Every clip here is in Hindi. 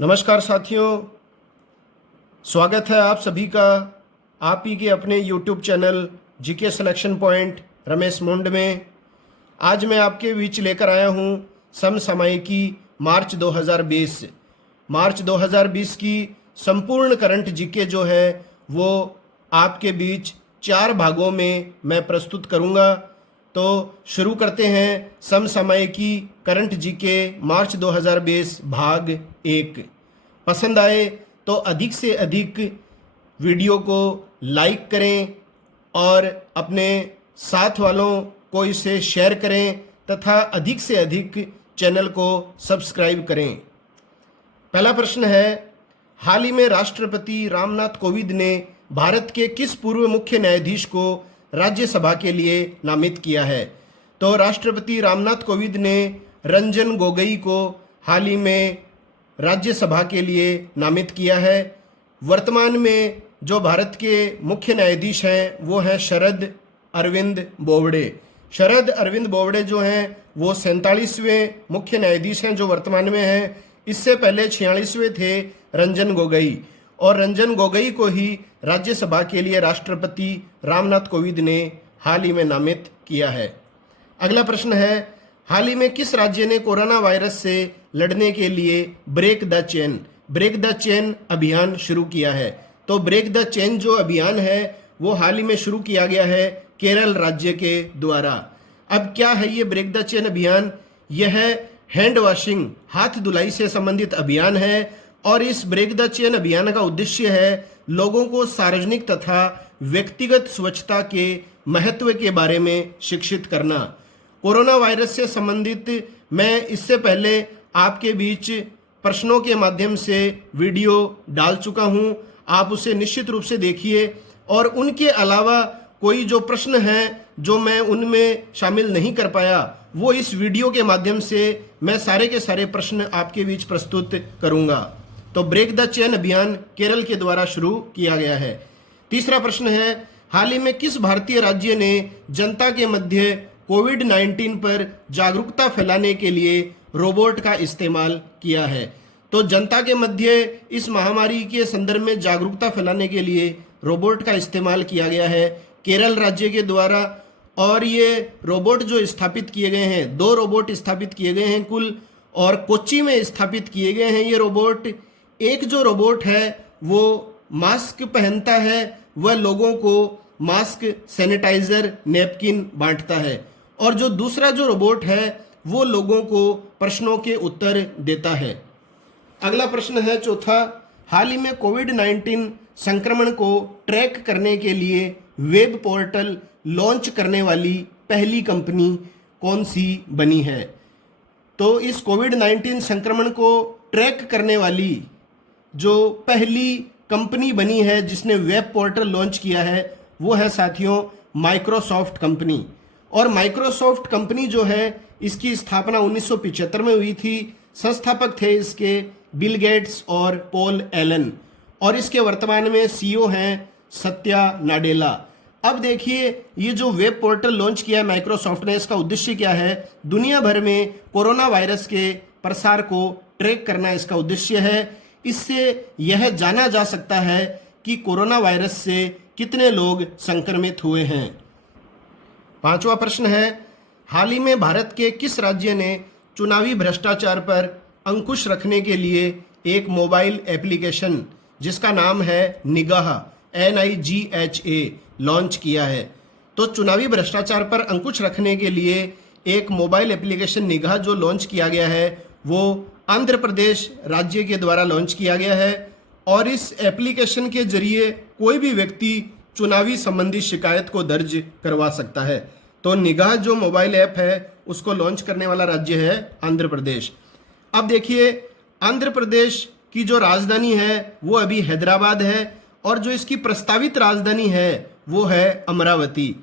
नमस्कार साथियों, स्वागत है आप सभी का आप ही के अपने YouTube channel GK selection point Ramesh मुंड में। आज मैं आपके बीच लेकर आया हूँ समसामयिकी मार्च 2020 की संपूर्ण करंट जीके जो है वो आपके बीच 4 भागों में मैं प्रस्तुत करूँगा। तो शुरू करते हैं समसामयिकी करंट जीके मार्च 2020 भाग 1। पसंद आए तो अधिक से अधिक वीडियो को लाइक करें और अपने साथ वालों को इसे शेयर करें तथा अधिक से अधिक चैनल को सब्सक्राइब करें। पहला प्रश्न है, हाल ही में राष्ट्रपति रामनाथ कोविंद ने भारत के किस पूर्व मुख्य न्यायाधीश को राज्यसभा के लिए नामित किया है? तो राष्ट्रपति रामनाथ कोविंद ने रंजन गोगोई को हाल ही में राज्यसभा के लिए नामित किया है। वर्तमान में जो भारत के मुख्य न्यायाधीश हैं वो हैं शरद अरविंद बोबडे। शरद अरविंद बोबडे जो हैं वो 47वें मुख्य न्यायाधीश हैं जो वर्तमान में हैं। इससे पहले 46वें थे रंजन गोगोई, और रंजन गोगोई को ही राज्यसभा के लिए राष्ट्रपति रामनाथ कोविंद ने हाल ही में नामित किया है। अगला प्रश्न है, हाल ही में किस राज्य ने कोरोना वायरस से लड़ने के लिए ब्रेक द चेन अभियान शुरू किया है? तो ब्रेक द चेन जो अभियान है वो हाल ही में शुरू किया गया है केरल राज्य के द्वारा। अब क्या है ये ब्रेक द चेन अभियान? यह हैंड वॉशिंग, हाथ धुलाई से संबंधित अभियान है, और इस ब्रेक द चेन अभियान का उद्देश्य है लोगों को सार्वजनिक तथा व्यक्तिगत स्वच्छता के महत्व के बारे में शिक्षित करना। कोरोना वायरस से संबंधित मैं इससे पहले आपके बीच प्रश्नों के माध्यम से वीडियो डाल चुका हूं, आप उसे निश्चित रूप से देखिए। और उनके अलावा कोई जो प्रश्न हैं जो मैं उनमें शामिल नहीं कर पाया वो इस वीडियो के माध्यम से मैं सारे के सारे प्रश्न आपके बीच प्रस्तुत करूंगा। तो ब्रेक द चेन अभियान केरल के द्वारा शुरू किया गया है। तीसरा प्रश्न है, हाल ही में किस भारतीय राज्य ने जनता के मध्य कोविड-19 पर जागरूकता फैलाने के लिए रोबोट का इस्तेमाल किया है? तो जनता के मध्य इस महामारी के संदर्भ में जागरूकता फैलाने के लिए रोबोट का इस्तेमाल किया गया है केरल राज्य के द्वारा। और ये रोबोट जो स्थापित किए गए हैं, 2 रोबोट स्थापित किए गए हैं कुल, और कोच्चि में स्थापित किए गए हैं ये रोबोट। एक जो रोबोट है वो मास्क पहनता है, वह लोगों को मास्क, सैनिटाइजर, नैपकिन बांटता है, और जो दूसरा जो रोबोट है वो लोगों को प्रश्नों के उत्तर देता है। अगला प्रश्न है चौथा, हाल ही में कोविड-19 संक्रमण को ट्रैक करने के लिए वेब पोर्टल लॉन्च करने वाली पहली कंपनी कौन सी बनी है? तो इस कोविड-19 संक्रमण को ट्रैक करने वाली जो पहली कंपनी बनी है जिसने वेब पोर्टल लॉन्च किया है वो है साथियों माइक्रोसॉफ्ट कंपनी। और माइक्रोसॉफ्ट कंपनी जो है इसकी स्थापना 1975 में हुई थी। संस्थापक थे इसके बिल गेट्स और पॉल एलन, और इसके वर्तमान में सीईओ हैं सत्या नाडेला। अब देखिए, ये जो वेब पोर्टल लॉन्च किया है माइक्रोसॉफ्ट ने, इसका उद्देश्य क्या है? दुनिया भर में कोरोना वायरस के प्रसार को ट्रैक करना इसका उद्देश्य है। इससे यह जाना जा सकता है कि कोरोना वायरस से कितने लोग संक्रमित हुए हैं। 5वां प्रश्न है, हाल ही में भारत के किस राज्य ने चुनावी भ्रष्टाचार पर अंकुश रखने के लिए एक मोबाइल एप्लीकेशन जिसका नाम है निगाह NIGHA लॉन्च किया है? तो चुनावी भ्रष्टाचार पर अंकुश रखने के लिए एक मोबाइल एप्लीकेशन निगाह जो लॉन्च किया गया है वो आंध्र प्रदेश राज्य के द्वारा लॉन्च किया गया है। और इस एप्लीकेशन के जरिए कोई भी व्यक्ति चुनावी संबंधी शिकायत को दर्ज करवा सकता है। तो निगाह जो मोबाइल ऐप है उसको लॉन्च करने वाला राज्य है आंध्र प्रदेश। अब देखिए, आंध्र प्रदेश की जो राजधानी है वो अभी हैदराबाद है, और जो इसकी प्रस्तावित राजधानी है वो है अमरावती।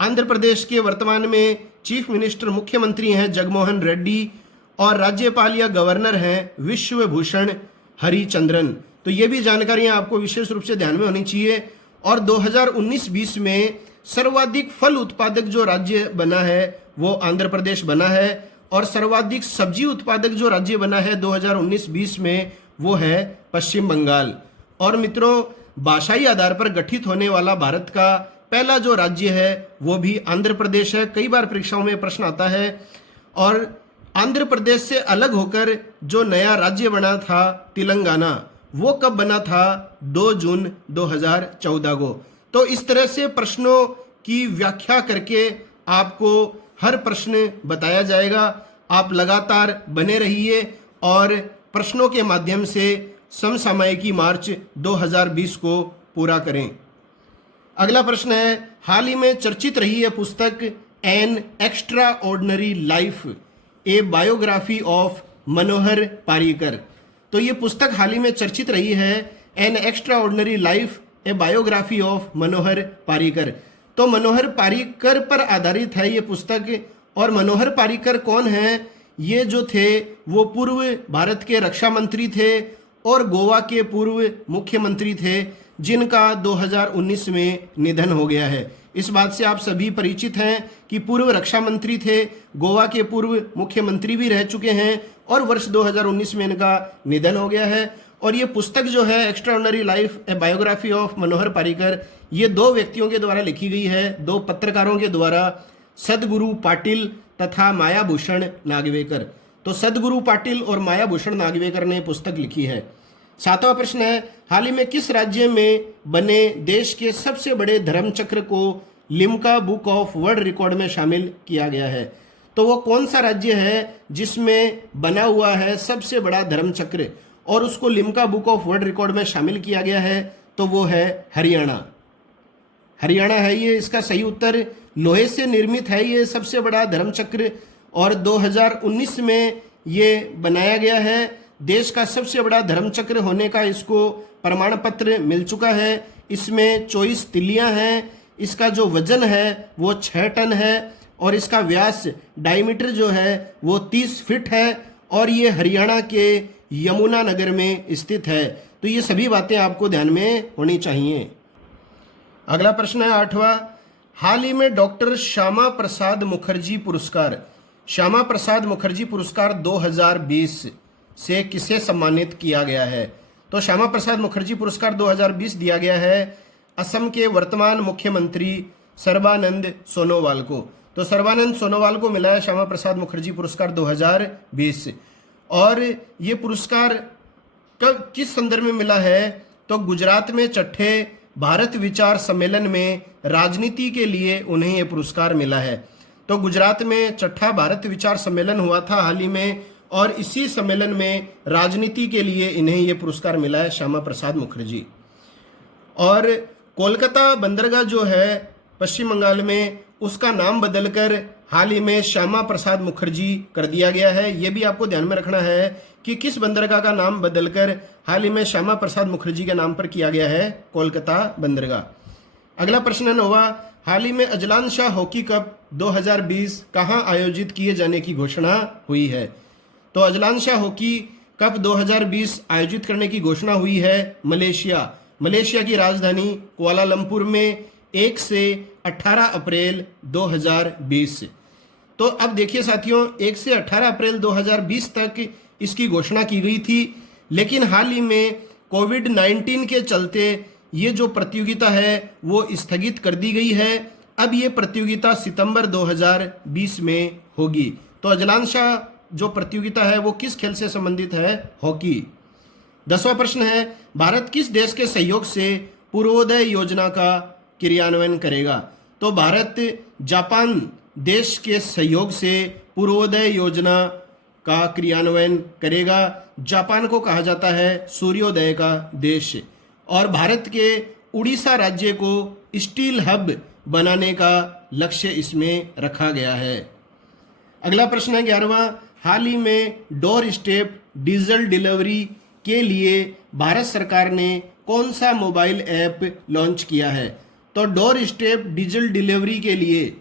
आंध्र प्रदेश के वर्तमान में चीफ मिनिस्टर, मुख्यमंत्री हैं जगनमोहन रेड्डी, और राज्यपाल या गवर्नर हैं विश्वभूषण हरिचंद्रन। तो ये भी जानकारियां आपको विशेष रूप से ध्यान में होनी चाहिए। और 2019-20 में सर्वाधिक फल उत्पादक जो राज्य बना है वो आंध्र प्रदेश बना है, और सर्वाधिक सब्जी उत्पादक जो राज्य बना है 2019-20 में वो है पश्चिम बंगाल। और मित्रों, भाषाई आधार पर गठित होने वाला भारत का पहला जो राज्य है वो भी आंध्र प्रदेश है। कई बार परीक्षाओं में प्रश्न आता है। और आंध्र प्रदेश से अलग होकर जो नया राज्य बना था तेलंगाना, वो कब बना था? 2 जून 2014 को। तो इस तरह से प्रश्नों की व्याख्या करके आपको हर प्रश्न बताया जाएगा। आप लगातार बने रहिए और प्रश्नों के माध्यम से समसामयिकी मार्च 2020 को पूरा करें। अगला प्रश्न है, हाल ही में चर्चित रही है पुस्तक an extraordinary life a biography of Manohar Parrikar. तो ये पुस्तक हाल ही में चर्चित रही है, an extraordinary life a biography of Manohar Parrikar. तो मनोहर पारीकर पर आधारित है ये पुस्तक। और मनोहर पारीकर कौन है? ये जो थे वो पूर्व भारत के रक्षा मंत्री थे और गोवा के पूर्व मुख्यमंत्री थे, जिनका 2019 में निधन हो गया है। इस बात से आप सभी परिचित हैं कि पूर्व रक्षा मंत्री थे, गोवा के पूर्व मुख्यमंत्री भी रह चुके हैं और वर्ष 2019 में इनका निधन हो गया है। और ये पुस्तक जो है extraordinary life a biography of Manohar Parrikar, ये 2 व्यक्तियों के द्वारा लिखी गई है, 2 पत्रकारों के द्वारा, सदगुरु पाटिल तथा मायाभूषण नागवेकर। तो सदगुरु पाटिल और मायाभूषण नागवेकर ने पुस्तक लिखी है। 7वां प्रश्न है, हाल ही में किस राज्य में बने देश के सबसे बड़े धर्मचक्र को Limca book of world record में शामिल किया गया है? तो वो कौन सा राज्य है जिसमें बना हुआ है सबसे बड़ा धर्मचक्र और उसको Limca book of world record में शामिल किया गया है? तो वो है हरियाणा। हरियाणा है ये इसका सही उत्तर। लोहे से निर्मित है ये सबसे बड़ा धर्मचक्र और 2019 में ये बनाया गया है। देश का सबसे बड़ा धर्मचक्र होने का इसको प्रमाण पत्र मिल चुका है। इसमें 24 तिल्लियां हैं। इसका जो वजन है वो 6 टन है और इसका व्यास डायमीटर जो है वो 30 फीट है और ये हरियाणा के यमुनानगर में स्थित है। तो ये सभी बातें आपको ध्यान में होनी चाहिए। अगला प्रश्न है 8वां, हाल ही में डॉक्टर श्यामा प्रसाद मुखर्जी पुरस्कार, श्यामा प्रसाद मुखर्जी पुरस्कार 2020 से किसे सम्मानित किया गया है? तो श्यामा प्रसाद मुखर्जी पुरस्कार 2020 दिया गया है असम के वर्तमान मुख्यमंत्री सर्बानंद सोनोवाल को। तो सर्बानंद सोनोवाल को मिला है श्यामा प्रसाद मुखर्जी पुरस्कार 2020। और ये पुरस्कार कब किस संदर्भ में मिला है? तो गुजरात में 6ठे भारत विचार सम्मेलन में राजनीति के लिए उन्हें ये पुरस्कार मिला है। तो गुजरात में 6ठा भारत विचार सम्मेलन हुआ था हाल ही में और इसी सम्मेलन में राजनीति के लिए इन्हें ये पुरस्कार मिला है, श्यामा प्रसाद मुखर्जी। और कोलकाता बंदरगाह जो है पश्चिम बंगाल में, उसका नाम बदलकर हाल ही में श्यामा प्रसाद मुखर्जी कर दिया गया है। ये भी आपको ध्यान में रखना है कि किस बंदरगाह का नाम बदलकर हाल ही में श्यामा प्रसाद मुखर्जी के नाम पर किया गया है, कोलकाता बंदरगाह। अगला प्रश्न है 9वां, हाल ही में अजलान शाह हॉकी कप 2020 कहां आयोजित किए जाने की घोषणा हुई है? तो अजलान शाह हॉकी कप 2020 आयोजित करने की घोषणा हुई है मलेशिया की राजधानी कुआलालंपुर में 1 से 18 अप्रैल 2020। तो अब देखिए साथियों, 1 से 18 अप्रैल 2020 तक इसकी घोषणा की गई थी, लेकिन हाल ही में कोविड-19 के चलते ये जो प्रतियोगिता है वो स्थगित कर दी गई है। अब ये प्रतियोगिता सितंबर 2020 में होगी। तो अजलान शाह जो प्रतियोगिता है वो किस खेल से संबंधित है? हॉकी। 10वां प्रश्न है, भारत किस देश के सहयोग से पूर्वोदय योजना का क्रियान्वयन करेगा? तो भारत जापान देश के सहयोग से पूर्वोदय योजना का क्रियान्वयन करेगा। जापान को कहा जाता है सूर्योदय का देश और भारत के उड़ीसा राज्य को स्टील हब बनाने का लक्ष्य इसमें रखा गया है। अगला प्रश्न है 11वां, हाल ही में डोर स्टेप डीजल डिलीवरी के लिए भारत सरकार ने कौन सा मोबाइल ऐप लॉन्च किया है? तो डोर स्टेप डीजल डिलीवरी के लिए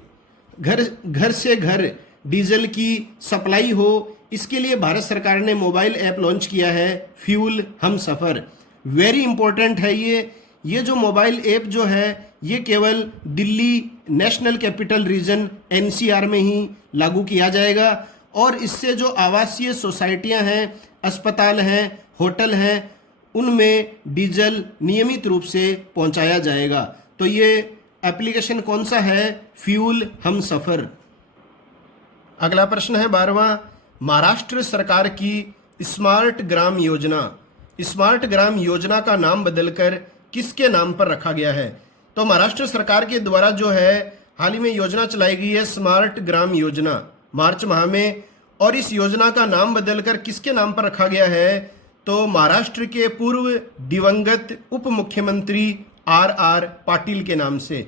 घर से घर डीजल की सप्लाई हो, इसके लिए भारत सरकार ने मोबाइल ऐप लॉन्च किया है फ्यूल हमसफर। वेरी इंपॉर्टेंट है ये जो मोबाइल ऐप जो है ये केवल Delhi national capital region NCR में ही लागू किया जाएगा और इससे जो आवासीय सोसाइटियां हैं, अस्पताल हैं, होटल हैं उनमें डीजल नियमित रूप से पहुंचाया जाएगा। तो ये एप्लीकेशन कौन सा है? फ्यूल हम सफ़र। अगला प्रश्न है 12वां, महाराष्ट्र सरकार की स्मार्ट ग्राम योजना, स्मार्ट ग्राम योजना का नाम बदलकर किसके नाम पर रखा गया है? तो महाराष्ट्र सरकार के द्वारा जो है हाल ही में योजना चलाई गई है स्मार्ट ग्राम योजना मार्च माह में, और इस योजना का नाम बदलकर किसके नाम पर रखा गया है? तो महाराष्ट्र के पूर्व दिवंगत उप मुख्यमंत्री आर पाटिल के नाम से।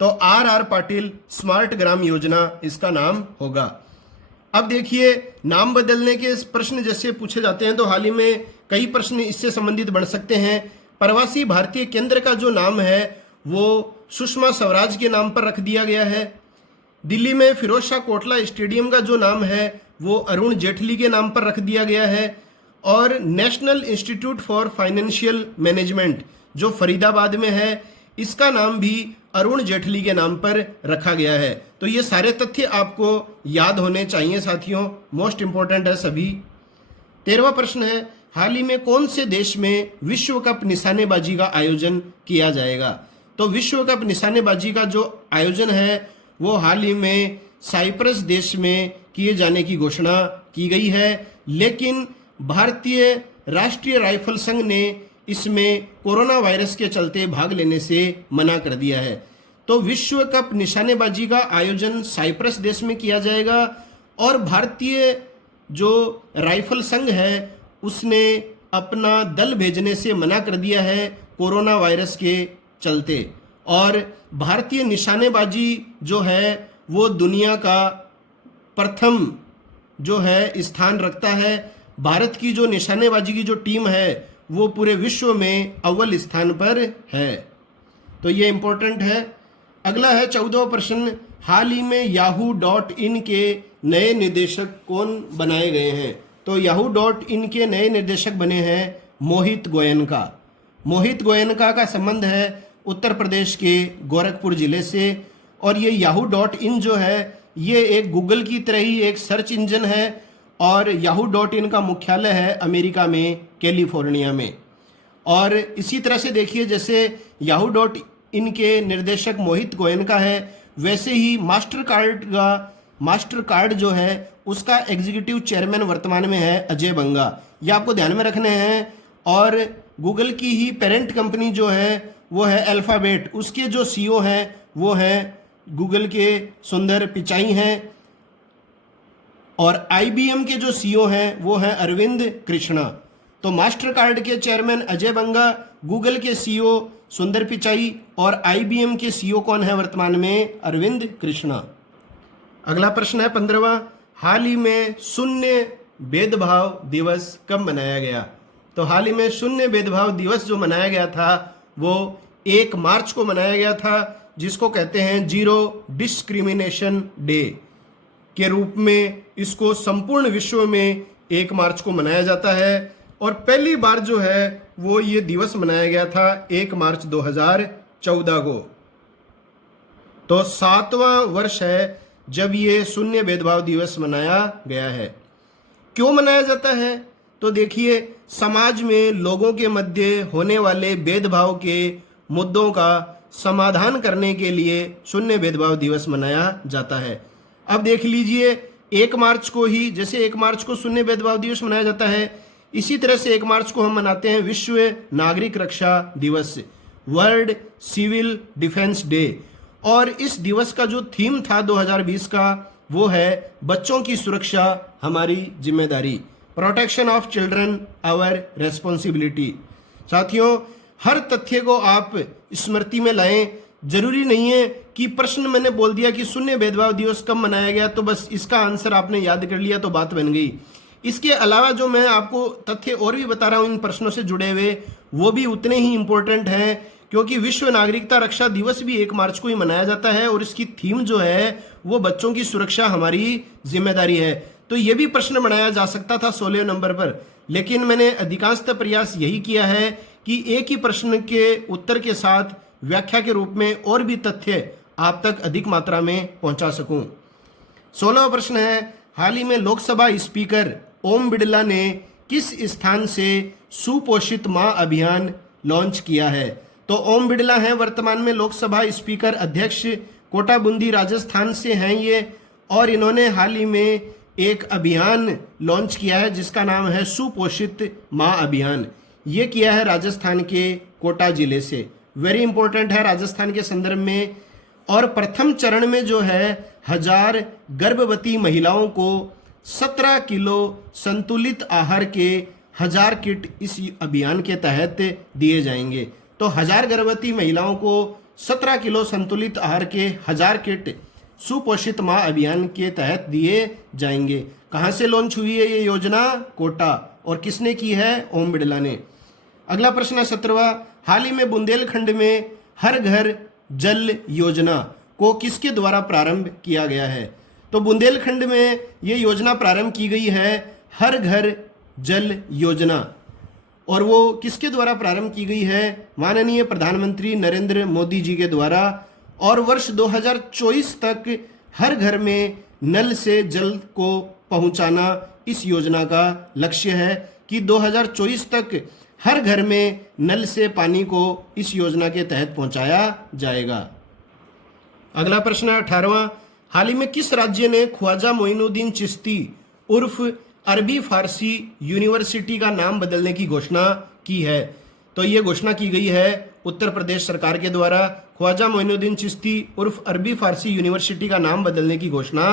तो आर पाटिल स्मार्ट ग्राम योजना इसका नाम होगा। अब देखिए, नाम बदलने के प्रश्न जैसे पूछे जाते हैं तो हाल ही में कई प्रश्न इससे संबंधित बढ़ सकते हैं। प्रवासी भारतीय केंद्र का जो नाम है वो सुषमा स्वराज के नाम पर रख दिया गया है। दिल्ली में फिरोज शाह कोटला स्टेडियम का जो नाम है वो अरुण जेटली के नाम पर रख दिया गया है। और national institute for financial management जो फरीदाबाद में है, इसका नाम भी अरुण जेटली के नाम पर रखा गया है। तो ये सारे तथ्य आपको याद होने चाहिए साथियों, मोस्ट इंपॉर्टेंट है सभी। 13वां प्रश्न है, हाल ही में कौन से देश में विश्व कप निशानेबाजी का आयोजन किया जाएगा? तो विश्व कप निशानेबाजी का जो आयोजन है वो हाल ही में साइप्रस देश में किए जाने की घोषणा की गई है, लेकिन भारतीय राष्ट्रीय राइफल संघ ने इसमें कोरोना वायरस के चलते भाग लेने से मना कर दिया है। तो विश्व कप निशानेबाजी का आयोजन साइप्रस देश में किया जाएगा और भारतीय जो राइफल संघ है उसने अपना दल भेजने से मना कर दिया है कोरोना वायरस के चलते। और भारतीय निशानेबाजी जो है वो दुनिया का प्रथम जो है स्थान रखता है। भारत की जो निशानेबाजी की जो टीम है वो पूरे विश्व में अव्वल स्थान पर है। तो ये इम्पोर्टेंट है। अगला है 14वां प्रश्न, हाल ही में yahoo.in के नए निदेशक कौन बनाए गए हैं? तो yahoo.in के नए निदेशक बने हैं मोहित गोयनका। मोहित गोयनका का संबंध है उत्तर प्रदेश के गोरखपुर जिले से। और ये yahoo.in जो है ये एक गूगल की तरह ही एक सर्च इंजन है और yahoo.in का मुख्यालय है अमेरिका में कैलिफोर्निया में। और इसी तरह से देखिए, जैसे yahoo.in के निर्देशक मोहित गोयनका है, वैसे ही मास्टर कार्ड जो है उसका एग्जीक्यूटिव चेयरमैन वर्तमान में है अजय बंगा। ये आपको ध्यान में रखने हैं। और गूगल की ही पेरेंट कंपनी जो है वो है अल्फाबेट, उसके जो सीईओ हैं वो हैं गूगल के सुंदर पिचाई हैं। और IBM के जो सीईओ हैं वो हैं अरविंद कृष्णा। तो मास्टर कार्ड के चेयरमैन अजय बंगा, गूगल के सीईओ सुंदर पिचाई और IBM के सीईओ कौन है वर्तमान में? अरविंद कृष्णा। अगला प्रश्न है 15वां, हाल ही में शून्य भेदभाव दिवस कब मनाया गया? तो हाल ही में शून्य भेदभाव दिवस जो मनाया गया था वो 1 मार्च को मनाया गया था, जिसको कहते हैं जीरो डिस्क्रिमिनेशन डे के रूप में इसको संपूर्ण विश्व में 1 मार्च को मनाया जाता है। और पहली बार जो है वो ये दिवस मनाया गया था 1 मार्च 2014 को। तो 7वां वर्ष है जब ये शून्य भेदभाव दिवस मनाया गया है। क्यों मनाया जाता है? तो देखिए, समाज में लोगों के मध्य होने वाले भेदभाव के मुद्दों का समाधान करने के लिए शून्य भेदभाव दिवस मनाया जाता है। अब देख लीजिए, 1 मार्च को ही, जैसे 1 मार्च को शून्य भेदभाव दिवस मनाया जाता है, इसी तरह से 1 मार्च को हम मनाते हैं विश्व नागरिक रक्षा दिवस, वर्ल्ड सिविल डिफेंस डे। और इस दिवस का जो थीम था 2020 का वो है बच्चों की सुरक्षा हमारी जिम्मेदारी, protection of children our responsibility. साथियों, हर तथ्य को आप स्मृति में लाएं। जरूरी नहीं है कि प्रश्न मैंने बोल दिया कि शून्य भेदभाव दिवस कब मनाया गया तो बस इसका आंसर आपने याद कर लिया तो बात बन गई। इसके अलावा जो मैं आपको तथ्य और भी बता रहा हूं इन प्रश्नों से जुड़े हुए, वो भी उतने ही इंपॉर्टेंट हैं, क्योंकि विश्व नागरिकता रक्षा दिवस भी 1 मार्च को ही मनाया जाता है और इसकी थीम जो है वो बच्चों की सुरक्षा हमारी जिम्मेदारी है। तो ये भी प्रश्न बनाया जा सकता था 16 नंबर पर, लेकिन मैंने अधिकांशतः प्रयास यही किया है कि एक ही प्रश्न के उत्तर के साथ व्याख्या के रूप में और भी तथ्य आप तक अधिक मात्रा में पहुंचा सकूं। 16वां प्रश्न है, हाल ही में लोकसभा स्पीकर ओम बिड़ला ने किस स्थान से सुपोषित माँ अभियान लॉन्च किया है। तो ओम बिड़ला हैं वर्तमान में लोकसभा स्पीकर अध्यक्ष, कोटा बूंदी राजस्थान से हैं ये, और इन्होंने हाल ही में एक अभियान लॉन्च किया है जिसका नाम है सुपोषित माँ अभियान। ये किया है राजस्थान के कोटा जिले से। वेरी इंपॉर्टेंट है राजस्थान के संदर्भ में। और प्रथम चरण में जो है 1000 गर्भवती महिलाओं को 17 किलो संतुलित आहार के 1000 किट इस अभियान के तहत दिए जाएंगे। तो 1000 गर्भवती महिलाओं को 17 किलो संतुलित आहार के 1000 किट सुपोषित माँ अभियान के तहत दिए जाएंगे। कहाँ से लॉन्च हुई है ये योजना? कोटा। और किसने की है? ओम बिड़ला ने। अगला प्रश्न है 17वां, हाल ही में बुंदेलखंड में हर घर जल योजना को किसके द्वारा प्रारंभ किया गया है? तो बुंदेलखंड में ये योजना प्रारंभ की गई है, हर घर जल योजना। और वो किसके द्वारा प्रारंभ की गई है? माननीय प्रधानमंत्री नरेंद्र मोदी जी के द्वारा। और वर्ष 2024 तक हर घर में नल से जल को पहुंचाना इस योजना का लक्ष्य है कि 2024 तक हर घर में नल से पानी को इस योजना के तहत पहुंचाया जाएगा। अगला प्रश्न है 18वां, हाल ही में किस राज्य ने ख्वाजा मोइनुद्दीन चिश्ती उर्फ अरबी फारसी यूनिवर्सिटी का नाम बदलने की घोषणा की है? तो ये घोषणा की गई है उत्तर प्रदेश सरकार के द्वारा। ख्वाजा मोइनुद्दीन चिश्ती उर्फ अरबी फारसी यूनिवर्सिटी का नाम बदलने की घोषणा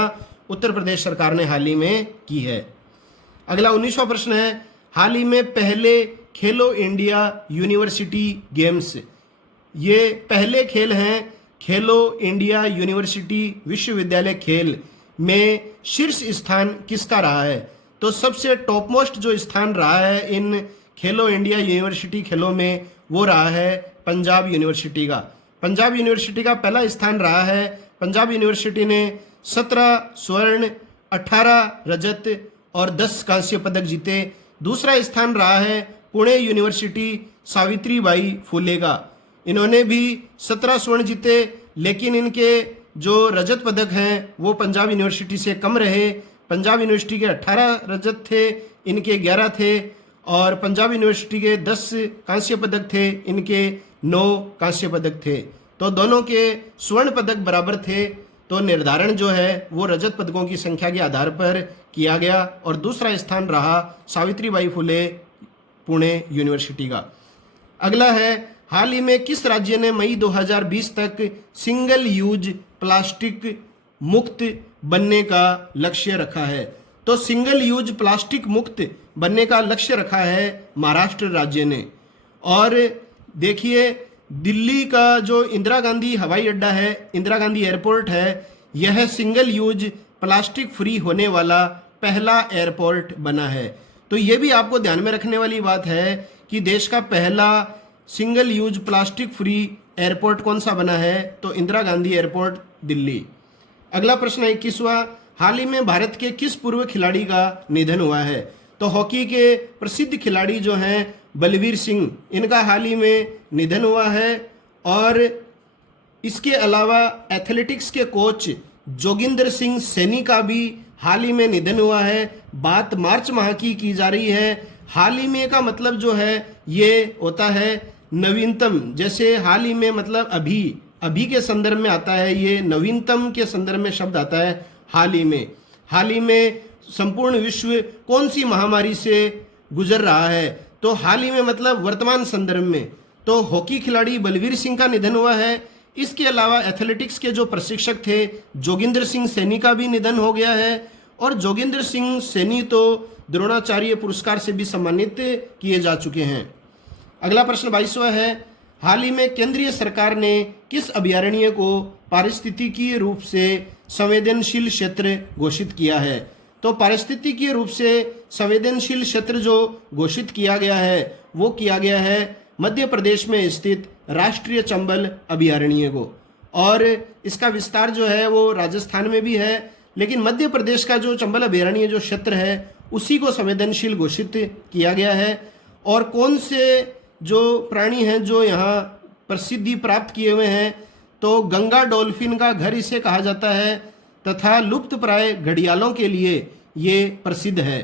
उत्तर प्रदेश सरकार ने हाल ही में की है। अगला 19वां प्रश्न है, हाल ही में पहले खेलो इंडिया यूनिवर्सिटी गेम्स, ये पहले खेल हैं खेलो इंडिया यूनिवर्सिटी विश्वविद्यालय खेल में शीर्ष स्थान किसका रहा है? तो सबसे टॉप मोस्ट जो स्थान रहा है इन खेलो इंडिया यूनिवर्सिटी खेलों में वो रहा है पंजाब यूनिवर्सिटी का। पंजाब यूनिवर्सिटी का पहला स्थान रहा है। पंजाब यूनिवर्सिटी ने 17 स्वर्ण, 18 रजत और 10 कांस्य पदक जीते। दूसरा स्थान रहा है पुणे यूनिवर्सिटी सावित्रीबाई फुले का। इन्होंने भी 17 स्वर्ण जीते, लेकिन इनके जो रजत पदक हैं वो पंजाब यूनिवर्सिटी से कम रहे। पंजाब यूनिवर्सिटी के 18 रजत थे, इनके 11 थे। और पंजाब यूनिवर्सिटी के 10 कांस्य पदक थे, इनके 9 कांस्य पदक थे। तो दोनों के स्वर्ण पदक बराबर थे। तो निर्धारण जो है वो रजत पदकों की संख्या के आधार पर किया गया। और दूसरा स्थान रहा सावित्रीबाई फुले पुणे यूनिवर्सिटी का। अगला है, हाल ही में किस राज्य ने मई 2020 तक सिंगल यूज प्लास्टिक मुक्त बनने का लक्ष्य रखा है? तो सिंगल यूज प्लास्टिक मुक्त बनने का लक्ष्य रखा है महाराष्ट्र राज्य ने। और देखिए, दिल्ली का जो इंदिरा गांधी हवाई अड्डा है, इंदिरा गांधी एयरपोर्ट है, यह सिंगल यूज प्लास्टिक फ्री होने वाला पहला एयरपोर्ट बना है। तो ये भी आपको ध्यान में रखने वाली बात है कि देश का पहला single use plastic free airport कौन सा बना है? तो इंदिरा गांधी एयरपोर्ट दिल्ली। अगला प्रश्न 21वां, हाल ही में भारत के किस पूर्व खिलाड़ी का निधन हुआ है? तो हॉकी के प्रसिद्ध खिलाड़ी जो हैं बलवीर सिंह, इनका हाल ही में निधन हुआ है। और इसके अलावा एथलेटिक्स के कोच जोगिंदर सिंह सैनी का भी हाल ही में निधन हुआ है। बात मार्च माह की जा रही है। हाल ही में का मतलब जो है ये होता है नवीनतम। जैसे हाल ही में मतलब अभी के संदर्भ में आता है, ये नवीनतम के संदर्भ में शब्द आता है हाल ही में। हाल ही में संपूर्ण विश्व कौन सी महामारी से गुजर रहा है? तो हाल ही में मतलब वर्तमान संदर्भ में। तो हॉकी खिलाड़ी बलवीर सिंह का निधन हुआ है। इसके अलावा एथलेटिक्स के जो प्रशिक्षक थे जोगिंदर सिंह सैनी का भी निधन हो गया है। और जोगिंदर सिंह सैनी तो द्रोणाचार्य पुरस्कार से भी सम्मानित किए जा चुके हैं। अगला प्रश्न 22वां है, हाल ही में केंद्रीय सरकार ने किस अभयारण्य को पारिस्थितिकीय रूप से संवेदनशील क्षेत्र घोषित किया है? तो पारिस्थितिकीय रूप से संवेदनशील क्षेत्र जो घोषित किया गया है वो किया गया है मध्य प्रदेश में स्थित राष्ट्रीय चंबल अभयारण्य को। और इसका विस्तार जो है वो राजस्थान में भी है, लेकिन मध्य प्रदेश का जो चंबल अभयारण्य जो क्षेत्र है उसी को संवेदनशील घोषित किया गया है। और कौन से जो प्राणी हैं जो यहाँ प्रसिद्धि प्राप्त किए हुए हैं? तो गंगा डॉल्फिन का घर इसे कहा जाता है तथा लुप्त प्राय घड़ियालों के लिए ये प्रसिद्ध है।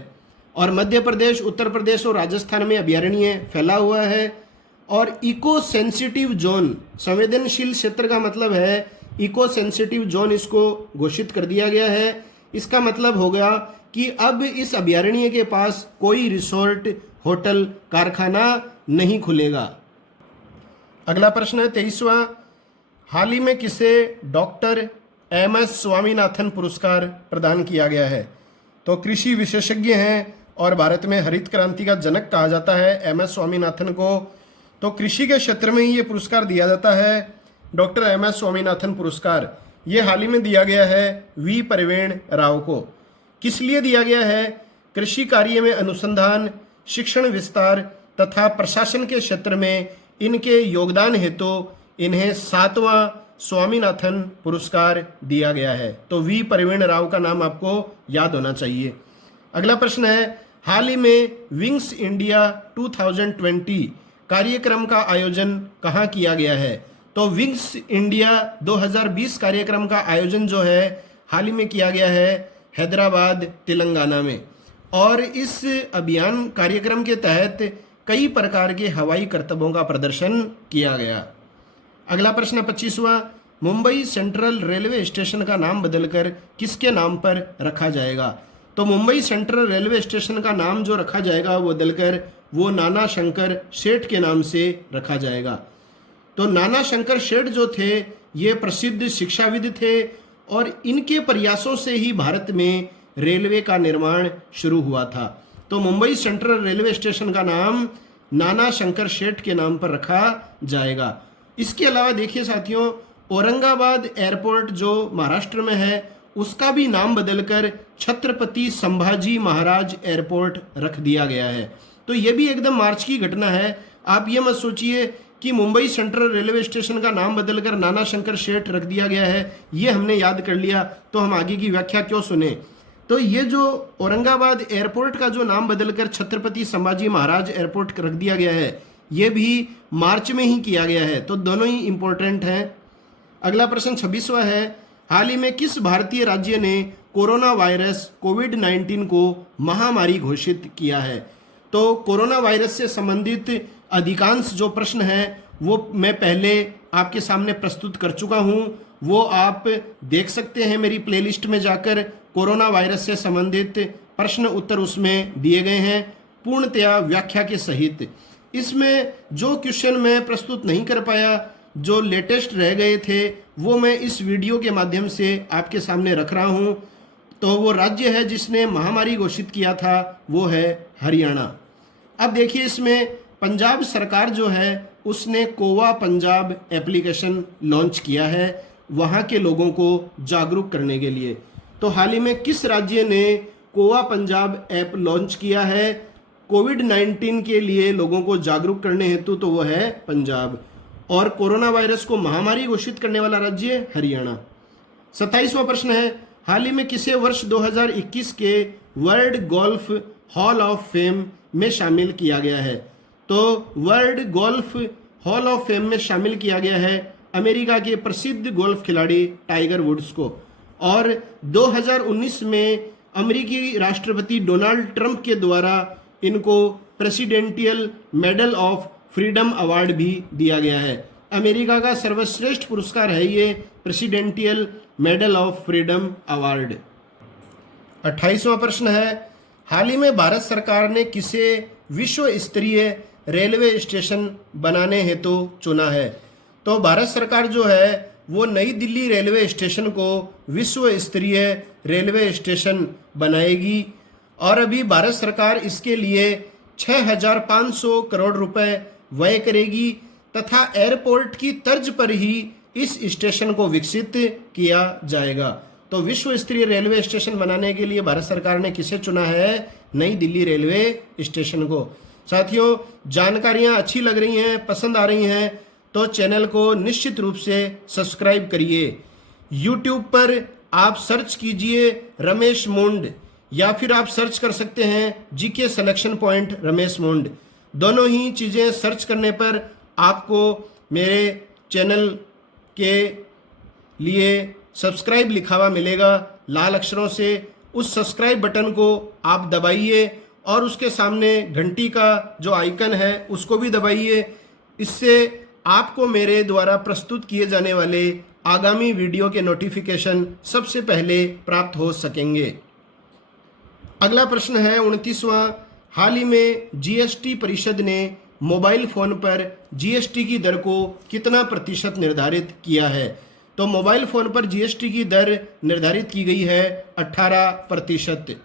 और मध्य प्रदेश, उत्तर प्रदेश और राजस्थान में अभयारण्य फैला हुआ है। और इको सेंसिटिव जोन, संवेदनशील क्षेत्र का मतलब है इको सेंसिटिव जोन, इसको घोषित कर दिया गया है। इसका मतलब हो गया कि अब इस अभयारण्य के पास कोई रिसोर्ट, होटल, कारखाना नहीं खुलेगा। अगला प्रश्न है 23वां, हाल ही में किसे डॉक्टर MS स्वामीनाथन पुरस्कार प्रदान किया गया है? तो कृषि विशेषज्ञ हैं और भारत में हरित क्रांति का जनक कहा जाता है MS स्वामीनाथन को। तो कृषि के क्षेत्र में ही ये पुरस्कार दिया जाता है, डॉक्टर MS स्वामीनाथन पुरस्कार। ये हाल ही में दिया गया है V प्रवीण राव को। किस लिए दिया गया है? कृषि कार्य में अनुसंधान, शिक्षण विस्तार तथा प्रशासन के क्षेत्र में इनके योगदान हेतु इन्हें 7वां स्वामीनाथन पुरस्कार दिया गया है। तो V प्रवीण राव का नाम आपको याद होना चाहिए। अगला प्रश्न है, हाल ही में विंग्स इंडिया 2020 कार्यक्रम का आयोजन कहाँ किया गया है? तो विंग्स इंडिया 2020 कार्यक्रम का आयोजन जो है हाल ही में किया गया है हैदराबाद, तेलंगाना में। और इस अभियान कार्यक्रम के तहत कई प्रकार के हवाई करतबों का प्रदर्शन किया गया। अगला प्रश्न 25वां, मुंबई सेंट्रल रेलवे स्टेशन का नाम बदलकर किसके नाम पर रखा जाएगा? तो मुंबई सेंट्रल रेलवे स्टेशन का नाम जो रखा जाएगा वो बदलकर वो नाना शंकर शेठ के नाम से रखा जाएगा। तो नाना शंकर शेठ जो थे ये प्रसिद्ध शिक्षाविद थे और इनके प्रयासों से ही भारत में रेलवे का निर्माण शुरू हुआ था। तो मुंबई सेंट्रल रेलवे स्टेशन का नाम नाना शंकर शेठ के नाम पर रखा जाएगा। इसके अलावा देखिए साथियों, औरंगाबाद एयरपोर्ट जो महाराष्ट्र में है उसका भी नाम बदलकर छत्रपति संभाजी महाराज एयरपोर्ट रख दिया गया है। तो ये भी एकदम मार्च की घटना है। आप ये मत सोचिए कि मुंबई सेंट्रल रेलवे स्टेशन का नाम बदलकर नाना शंकर शेठ रख दिया गया है, ये हमने याद कर लिया तो हम आगे की व्याख्या क्यों सुने। तो ये जो औरंगाबाद एयरपोर्ट का जो नाम बदलकर छत्रपति संभाजी महाराज एयरपोर्ट रख दिया गया है ये भी मार्च में ही किया गया है। तो दोनों ही इंपॉर्टेंट हैं। अगला प्रश्न 26वां है, हाल ही में किस भारतीय राज्य ने कोरोना वायरस कोविड-19 को महामारी घोषित किया है? तो कोरोना वायरस से संबंधित अधिकांश जो प्रश्न हैं वो मैं पहले आपके सामने प्रस्तुत कर चुका हूं, वो आप देख सकते हैं मेरी प्लेलिस्ट में जाकर। कोरोना वायरस से संबंधित प्रश्न उत्तर उसमें दिए गए हैं पूर्णतया व्याख्या के सहित। इसमें जो क्वेश्चन मैं प्रस्तुत नहीं कर पाया, जो लेटेस्ट रह गए थे, वो मैं इस वीडियो के माध्यम से आपके सामने रख रहा हूं। तो वो राज्य है जिसने महामारी घोषित किया था वो है हरियाणा। अब देखिए इसमें पंजाब सरकार जो है उसने कोवा पंजाब एप्लीकेशन लॉन्च किया है वहाँ के लोगों को जागरूक करने के लिए। तो हाल ही में किस राज्य ने कोवा पंजाब ऐप लॉन्च किया है कोविड-19 के लिए लोगों को जागरूक करने हेतु? तो वो है पंजाब। और कोरोना वायरस को महामारी घोषित करने वाला राज्य हरियाणा। 27वां प्रश्न है, हाल ही में किसे वर्ष 2021 के world golf hall of fame में शामिल किया गया है? तो world golf hall of fame में शामिल किया गया है अमेरिका के प्रसिद्ध गोल्फ खिलाड़ी टाइगर वुड्स को। और 2019 में अमेरिकी राष्ट्रपति डोनाल्ड ट्रंप के द्वारा इनको presidential medal of freedom award भी दिया गया है। अमेरिका का सर्वश्रेष्ठ पुरस्कार है ये presidential medal of freedom award. 28वां प्रश्न है, हाल ही में भारत सरकार ने किसे विश्व स्तरीय रेलवे स्टेशन बनाने हेतु चुना है? तो भारत सरकार जो है वो नई दिल्ली रेलवे स्टेशन को विश्व स्तरीय रेलवे स्टेशन बनाएगी और अभी भारत सरकार इसके लिए 6,500 करोड़ रुपए व्यय करेगी तथा एयरपोर्ट की तर्ज पर ही इस स्टेशन को विकसित किया जाएगा। तो विश्व स्तरीय रेलवे स्टेशन बनाने के लिए भारत सरकार ने किसे चुना है? नई दिल्ली रेलवे स्टेशन को। साथियों, जानकारियां अच्छी लग रही हैं, पसंद आ रही हैं तो चैनल को निश्चित रूप से सब्सक्राइब करिए। यूट्यूब पर आप सर्च कीजिए रमेश मुंड या फिर आप सर्च कर सकते हैं जीके सिलेक्शन पॉइंट रमेश मुंड। दोनों ही चीज़ें सर्च करने पर आपको मेरे चैनल के लिए सब्सक्राइब लिखा हुआ मिलेगा लाल अक्षरों से। उस सब्सक्राइब बटन को आप दबाइए और उसके सामने घंटी का जो आइकन है उसको भी दबाइए। इससे आपको मेरे द्वारा प्रस्तुत किए जाने वाले आगामी वीडियो के नोटिफिकेशन सबसे पहले प्राप्त हो सकेंगे। अगला प्रश्न है 29वां। हाल ही में जीएसटी परिषद ने मोबाइल फ़ोन पर जीएसटी की दर को कितना प्रतिशत निर्धारित किया है? तो मोबाइल फ़ोन पर जीएसटी की दर निर्धारित की गई है 18%।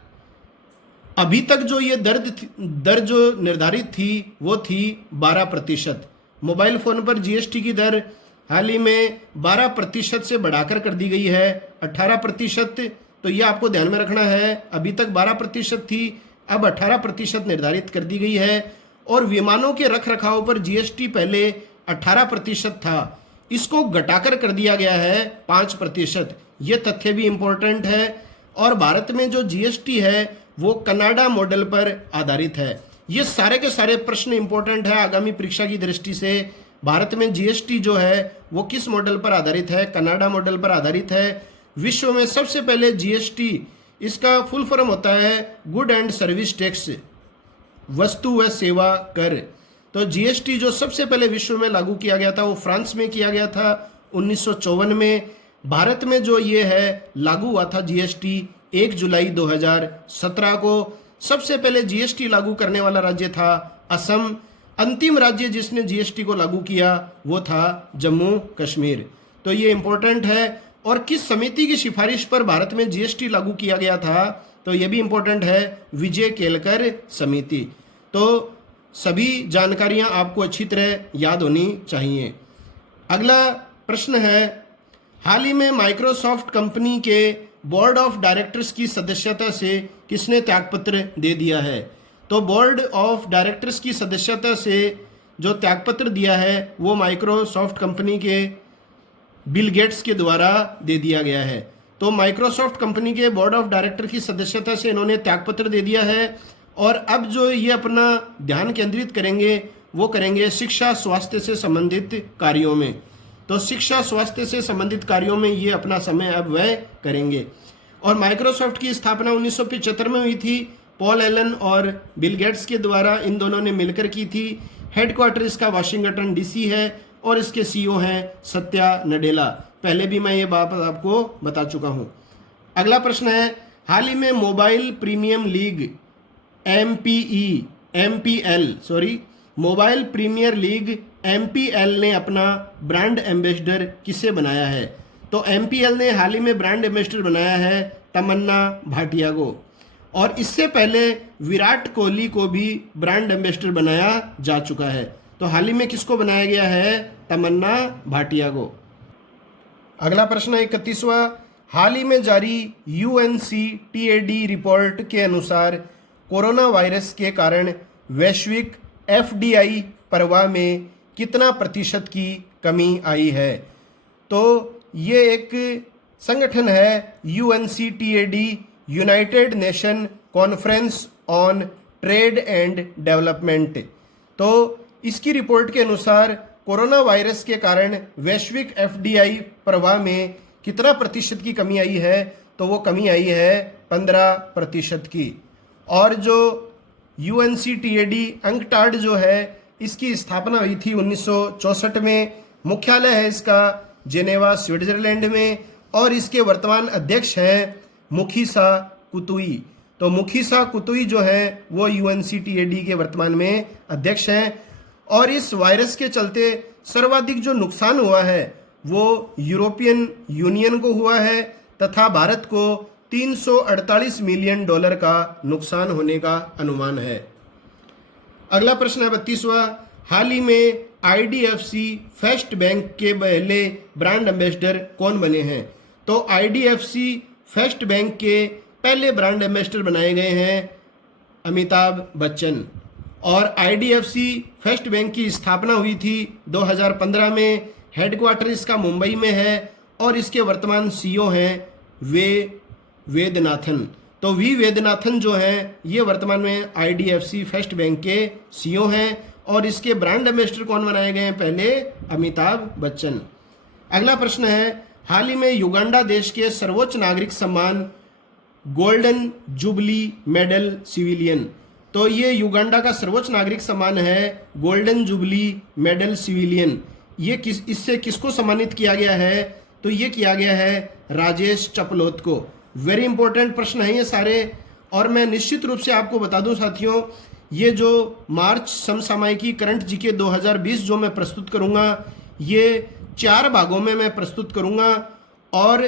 अभी तक जो ये दर जो निर्धारित थी वो थी 12%। मोबाइल फ़ोन पर जीएसटी की दर हाल ही में 12% से बढ़ाकर कर दी गई है 18%। तो ये आपको ध्यान में रखना है, अभी तक 12% थी, अब 18% निर्धारित कर दी गई है। और विमानों के रख रखाव पर जीएसटी पहले 18% था, इसको घटाकर कर दिया गया है 5%। ये तथ्य भी इम्पोर्टेंट है। और भारत में जो जीएसटी है वो कनाडा मॉडल पर आधारित है। ये सारे के सारे प्रश्न इंपॉर्टेंट है आगामी परीक्षा की दृष्टि से। भारत में जीएसटी जो है वो किस मॉडल पर आधारित है? कनाडा मॉडल पर आधारित है। विश्व में सबसे पहले जीएसटी, इसका फुल फॉर्म होता है गुड एंड सर्विस टैक्स, वस्तु व सेवा कर। तो जीएसटी जो सबसे पहले विश्व में लागू किया गया था वो फ्रांस में किया गया था 1954 में। भारत में जो ये है लागू हुआ था जीएसटी 1 जुलाई 2017 को। सबसे पहले जीएसटी लागू करने वाला राज्य था असम। अंतिम राज्य जिसने जीएसटी को लागू किया वो था जम्मू कश्मीर। तो ये इंपॉर्टेंट है। और किस समिति की सिफारिश पर भारत में जीएसटी लागू किया गया था? तो ये भी इंपॉर्टेंट है, विजय केलकर समिति। तो सभी जानकारियां आपको अच्छी तरह याद होनी चाहिए। अगला प्रश्न है, हाल ही में माइक्रोसॉफ्ट कंपनी के बोर्ड ऑफ डायरेक्टर्स की सदस्यता से किसने त्यागपत्र दे दिया है? तो बोर्ड ऑफ डायरेक्टर्स की सदस्यता से जो त्यागपत्र दिया है वो माइक्रोसॉफ्ट कंपनी के बिल गेट्स के द्वारा दे दिया गया है। तो माइक्रोसॉफ्ट कंपनी के बोर्ड ऑफ डायरेक्टर की सदस्यता से इन्होंने त्यागपत्र दे दिया है। और अब जो ये अपना ध्यान केंद्रित करेंगे वो करेंगे शिक्षा स्वास्थ्य से संबंधित कार्यों में। तो शिक्षा स्वास्थ्य से संबंधित कार्यों में ये अपना समय अब व्यय करेंगे। और माइक्रोसॉफ्ट की स्थापना 1975 में हुई थी, पॉल एलन और बिल गेट्स के द्वारा, इन दोनों ने मिलकर की थी। हेडक्वार्टर इसका वाशिंगटन डीसी है और इसके सीईओ हैं सत्या नडेला। पहले भी मैं ये बात आपको बता चुका हूँ। अगला प्रश्न है, हाल ही में mobile premium league mobile premier league MPL ने अपना ब्रांड एम्बेसडर किसे बनाया है? तो MPL ने हाल ही में ब्रांड एम्बेसडर बनाया है तमन्ना भाटिया को। और इससे पहले विराट कोहली को भी ब्रांड एम्बेसडर बनाया जा चुका है। तो हाल ही में किसको बनाया गया है? तमन्ना भाटिया को। अगला प्रश्न है 31वां, हाल ही में जारी UNCTAD रिपोर्ट के अनुसार कोरोना वायरस के कारण वैश्विक FDI प्रवाह में कितना प्रतिशत की कमी आई है? तो ये एक संगठन है UNCTAD, United nation conference on trade and development. तो इसकी रिपोर्ट के अनुसार कोरोना वायरस के कारण वैश्विक FDI प्रवाह में कितना प्रतिशत की कमी आई है? तो वो कमी आई है 15% की। और जो UNCTAD अंकटाड जो है इसकी स्थापना हुई थी 1964 में। मुख्यालय है इसका जेनेवा स्विट्जरलैंड में। और इसके वर्तमान अध्यक्ष हैं मुखीसा कुतुई। तो मुखीसा कुतुई जो है वो UNCTAD के वर्तमान में अध्यक्ष हैं। और इस वायरस के चलते सर्वाधिक जो नुकसान हुआ है वो यूरोपियन यूनियन को हुआ है तथा भारत को $348 मिलियन का नुकसान होने का अनुमान है। अगला प्रश्न है 32वां, हाल ही में IDFC फर्स्ट बैंक के पहले ब्रांड एम्बेसडर कौन बने हैं? तो IDFC फर्स्ट बैंक के पहले ब्रांड एम्बेसडर बनाए गए हैं अमिताभ बच्चन। और IDFC फर्स्ट बैंक की स्थापना हुई थी 2015 में। हेडक्वार्टर इसका मुंबई में है और इसके वर्तमान सीईओ हैं वेदनाथन। तो वी वेदनाथन जो हैं ये वर्तमान में IDFC फर्स्ट बैंक के सीईओ हैं। और इसके ब्रांड एम्बेसडर कौन बनाए गए हैं? पहले अमिताभ बच्चन। अगला प्रश्न है, हाल ही में युगांडा देश के सर्वोच्च नागरिक सम्मान गोल्डन जुबली मेडल सिविलियन तो ये युगांडा का सर्वोच्च नागरिक सम्मान है गोल्डन जुबली मेडल सिविलियन। ये इससे किसको सम्मानित किया गया है? तो ये किया गया है राजेश चपलोत को। वेरी इंपॉर्टेंट प्रश्न है ये सारे। और मैं निश्चित रूप से आपको बता दूं साथियों, ये जो मार्च समसामयिकी करंट जीके 2020 जो मैं प्रस्तुत करूंगा, ये 4 भागों में मैं प्रस्तुत करूंगा और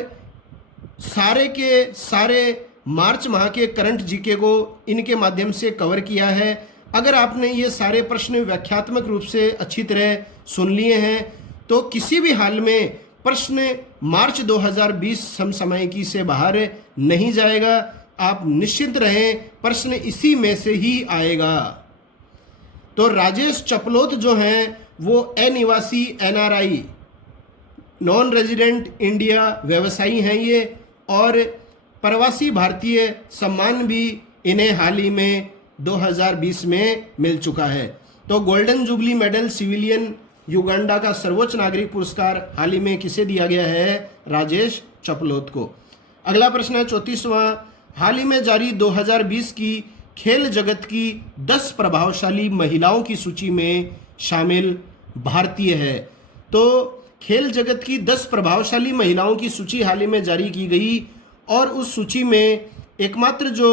सारे के सारे मार्च माह के करंट जीके को इनके माध्यम से कवर किया है। अगर आपने ये सारे प्रश्न व्याख्यात्मक रूप से अच्छी तरह सुन लिए हैं तो किसी भी हाल में प्रश्न मार्च 2020 समसामयिकी से बाहर नहीं जाएगा। आप निश्चिंत रहें, प्रश्न इसी में से ही आएगा। तो राजेश चपलोत जो हैं वो अनिवासी NRI नॉन रेजिडेंट इंडिया व्यवसायी हैं ये, और प्रवासी भारतीय सम्मान भी इन्हें हाल ही में 2020 में मिल चुका है। तो golden jubilee medal civilian Uganda का सर्वोच्च नागरिक पुरस्कार हाल ही में किसे दिया गया है? राजेश चपलोत को। अगला प्रश्न है 34वां, हाल ही में जारी 2020 की खेल जगत की 10 प्रभावशाली महिलाओं की सूची में शामिल भारतीय है। तो खेल जगत की 10 प्रभावशाली महिलाओं की सूची हाल ही में जारी की गई और उस सूची में एकमात्र जो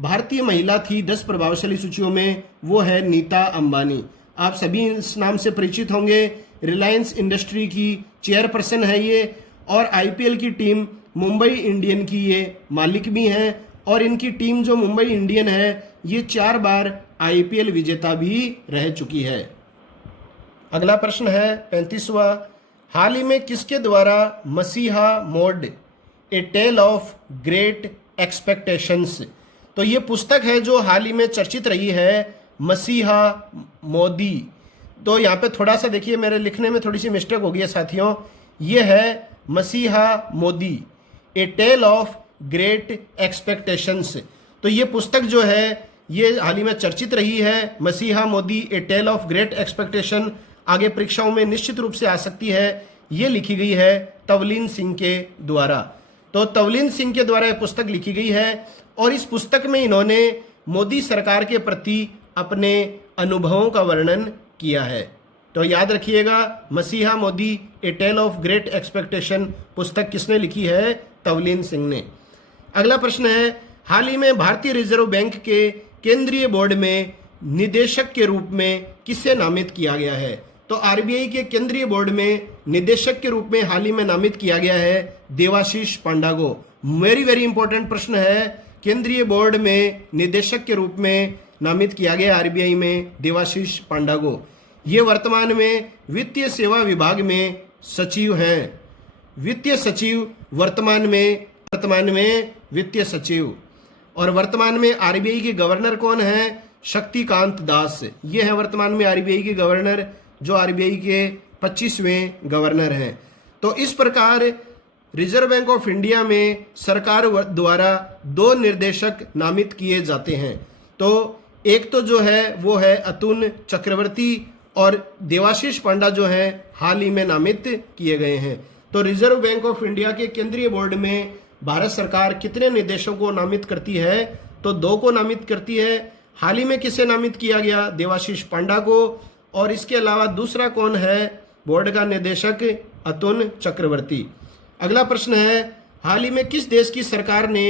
भारतीय महिला थी 10 प्रभावशाली सूचियों में, वो है नीता अंबानी। आप सभी इस नाम से परिचित होंगे। रिलायंस इंडस्ट्री की चेयरपर्सन है ये और IPL की टीम मुंबई इंडियन की ये मालिक भी हैं और इनकी टीम जो मुंबई इंडियन है ये 4 बार IPL विजेता भी रह चुकी है। अगला प्रश्न है 35वां, हाल ही में किसके द्वारा मसीहा मोड a tale of great expectations, तो ये पुस्तक है जो हाल ही में चर्चित रही है, मसीहा मोदी। तो यहाँ पे थोड़ा सा देखिए, मेरे लिखने में थोड़ी सी मिस्टेक हो गई है साथियों। ये है मसीहा मोदी ए टेल ऑफ ग्रेट एक्सपेक्टेशंस। तो ये पुस्तक जो है ये हाल ही में चर्चित रही है, मसीहा मोदी ए टेल ऑफ ग्रेट एक्सपेक्टेशन। आगे परीक्षाओं में निश्चित रूप से आ सकती है। ये लिखी गई है तवलीन सिंह के द्वारा। तो तवलीन सिंह के द्वारा ये पुस्तक लिखी गई है और इस पुस्तक में इन्होंने मोदी सरकार के प्रति अपने अनुभवों का वर्णन किया है। तो याद रखिएगा, मसीहा मोदी ए टेल ऑफ ग्रेट एक्सपेक्टेशन पुस्तक किसने लिखी है? तवलीन सिंह ने। अगला प्रश्न है, हाल ही में भारतीय रिजर्व बैंक के केंद्रीय बोर्ड में निदेशक के रूप में किसे नामित किया गया है? तो RBI के केंद्रीय बोर्ड में निदेशक के रूप में हाल ही में नामित किया गया है देवाशीष पांडा को। वेरी वेरी इंपॉर्टेंट प्रश्न है। केंद्रीय बोर्ड में निदेशक के रूप में नामित किया गया RBI में देवाशीष पांडा को। ये वर्तमान में वित्तीय सेवा विभाग में सचिव हैं। वित्तीय सचिव वर्तमान में वित्तीय सचिव। और वर्तमान में RBI के गवर्नर कौन है? शक्तिकांत दास। ये है वर्तमान में RBI के गवर्नर, जो RBI के 25वें गवर्नर हैं। तो इस प्रकार रिजर्व बैंक ऑफ इंडिया में सरकार द्वारा 2 निर्देशक नामित किए जाते हैं। तो एक तो जो है वो है अतुल चक्रवर्ती और देवाशीष पांडा जो है हाल ही में नामित किए गए हैं। तो रिजर्व बैंक ऑफ इंडिया के केंद्रीय बोर्ड में भारत सरकार कितने निदेशकों को नामित करती है? तो 2 को नामित करती है। हाल ही में किसे नामित किया गया? देवाशीष पांडा को। और इसके अलावा दूसरा कौन है बोर्ड का निदेशक? अतुल चक्रवर्ती। अगला प्रश्न है, हाल ही में किस देश की सरकार ने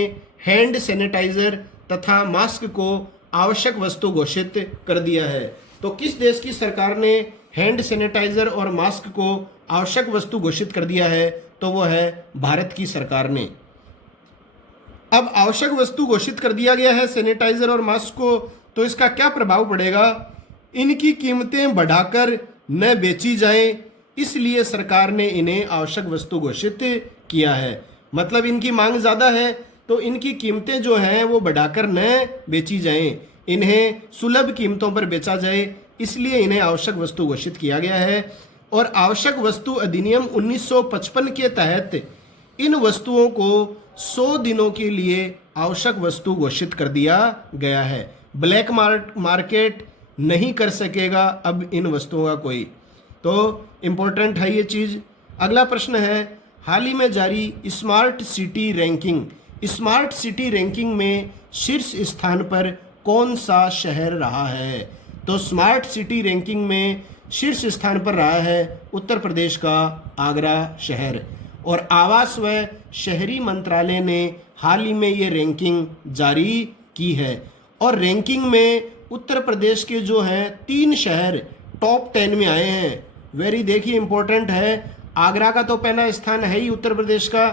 हैंड सैनिटाइजर तथा मास्क को आवश्यक वस्तु घोषित कर दिया है? तो किस देश की सरकार ने हैंड सैनिटाइजर और मास्क को आवश्यक वस्तु घोषित कर दिया है? तो वो है भारत की सरकार ने। अब आवश्यक वस्तु घोषित कर दिया गया है सैनिटाइजर और मास्क को, तो इसका क्या प्रभाव पड़ेगा? इनकी कीमतें बढ़ाकर न बेची जाएं, इसलिए सरकार ने इन्हें आवश्यक वस्तु घोषित किया है। मतलब इनकी मांग ज़्यादा है तो इनकी कीमतें जो हैं वो बढ़ाकर न बेची जाएं, इन्हें सुलभ कीमतों पर बेचा जाए, इसलिए इन्हें आवश्यक वस्तु घोषित किया गया है। और आवश्यक वस्तु अधिनियम 1955 के तहत इन वस्तुओं को 100 दिनों के लिए आवश्यक वस्तु घोषित कर दिया गया है। ब्लैक मार्केट नहीं कर सकेगा अब इन वस्तुओं का कोई। तो इम्पोर्टेंट है ये चीज़। अगला प्रश्न है, हाल ही में जारी स्मार्ट सिटी रैंकिंग में शीर्ष स्थान पर कौन सा शहर रहा है? तो स्मार्ट सिटी रैंकिंग में शीर्ष स्थान पर रहा है उत्तर प्रदेश का आगरा शहर। और आवास व शहरी मंत्रालय ने हाल ही में ये रैंकिंग जारी की है। और रैंकिंग में उत्तर प्रदेश के जो हैं 3 शहर टॉप 10 में आए हैं। वेरी देखिए इंपॉर्टेंट है, आगरा का तो पहला स्थान है ही उत्तर प्रदेश का,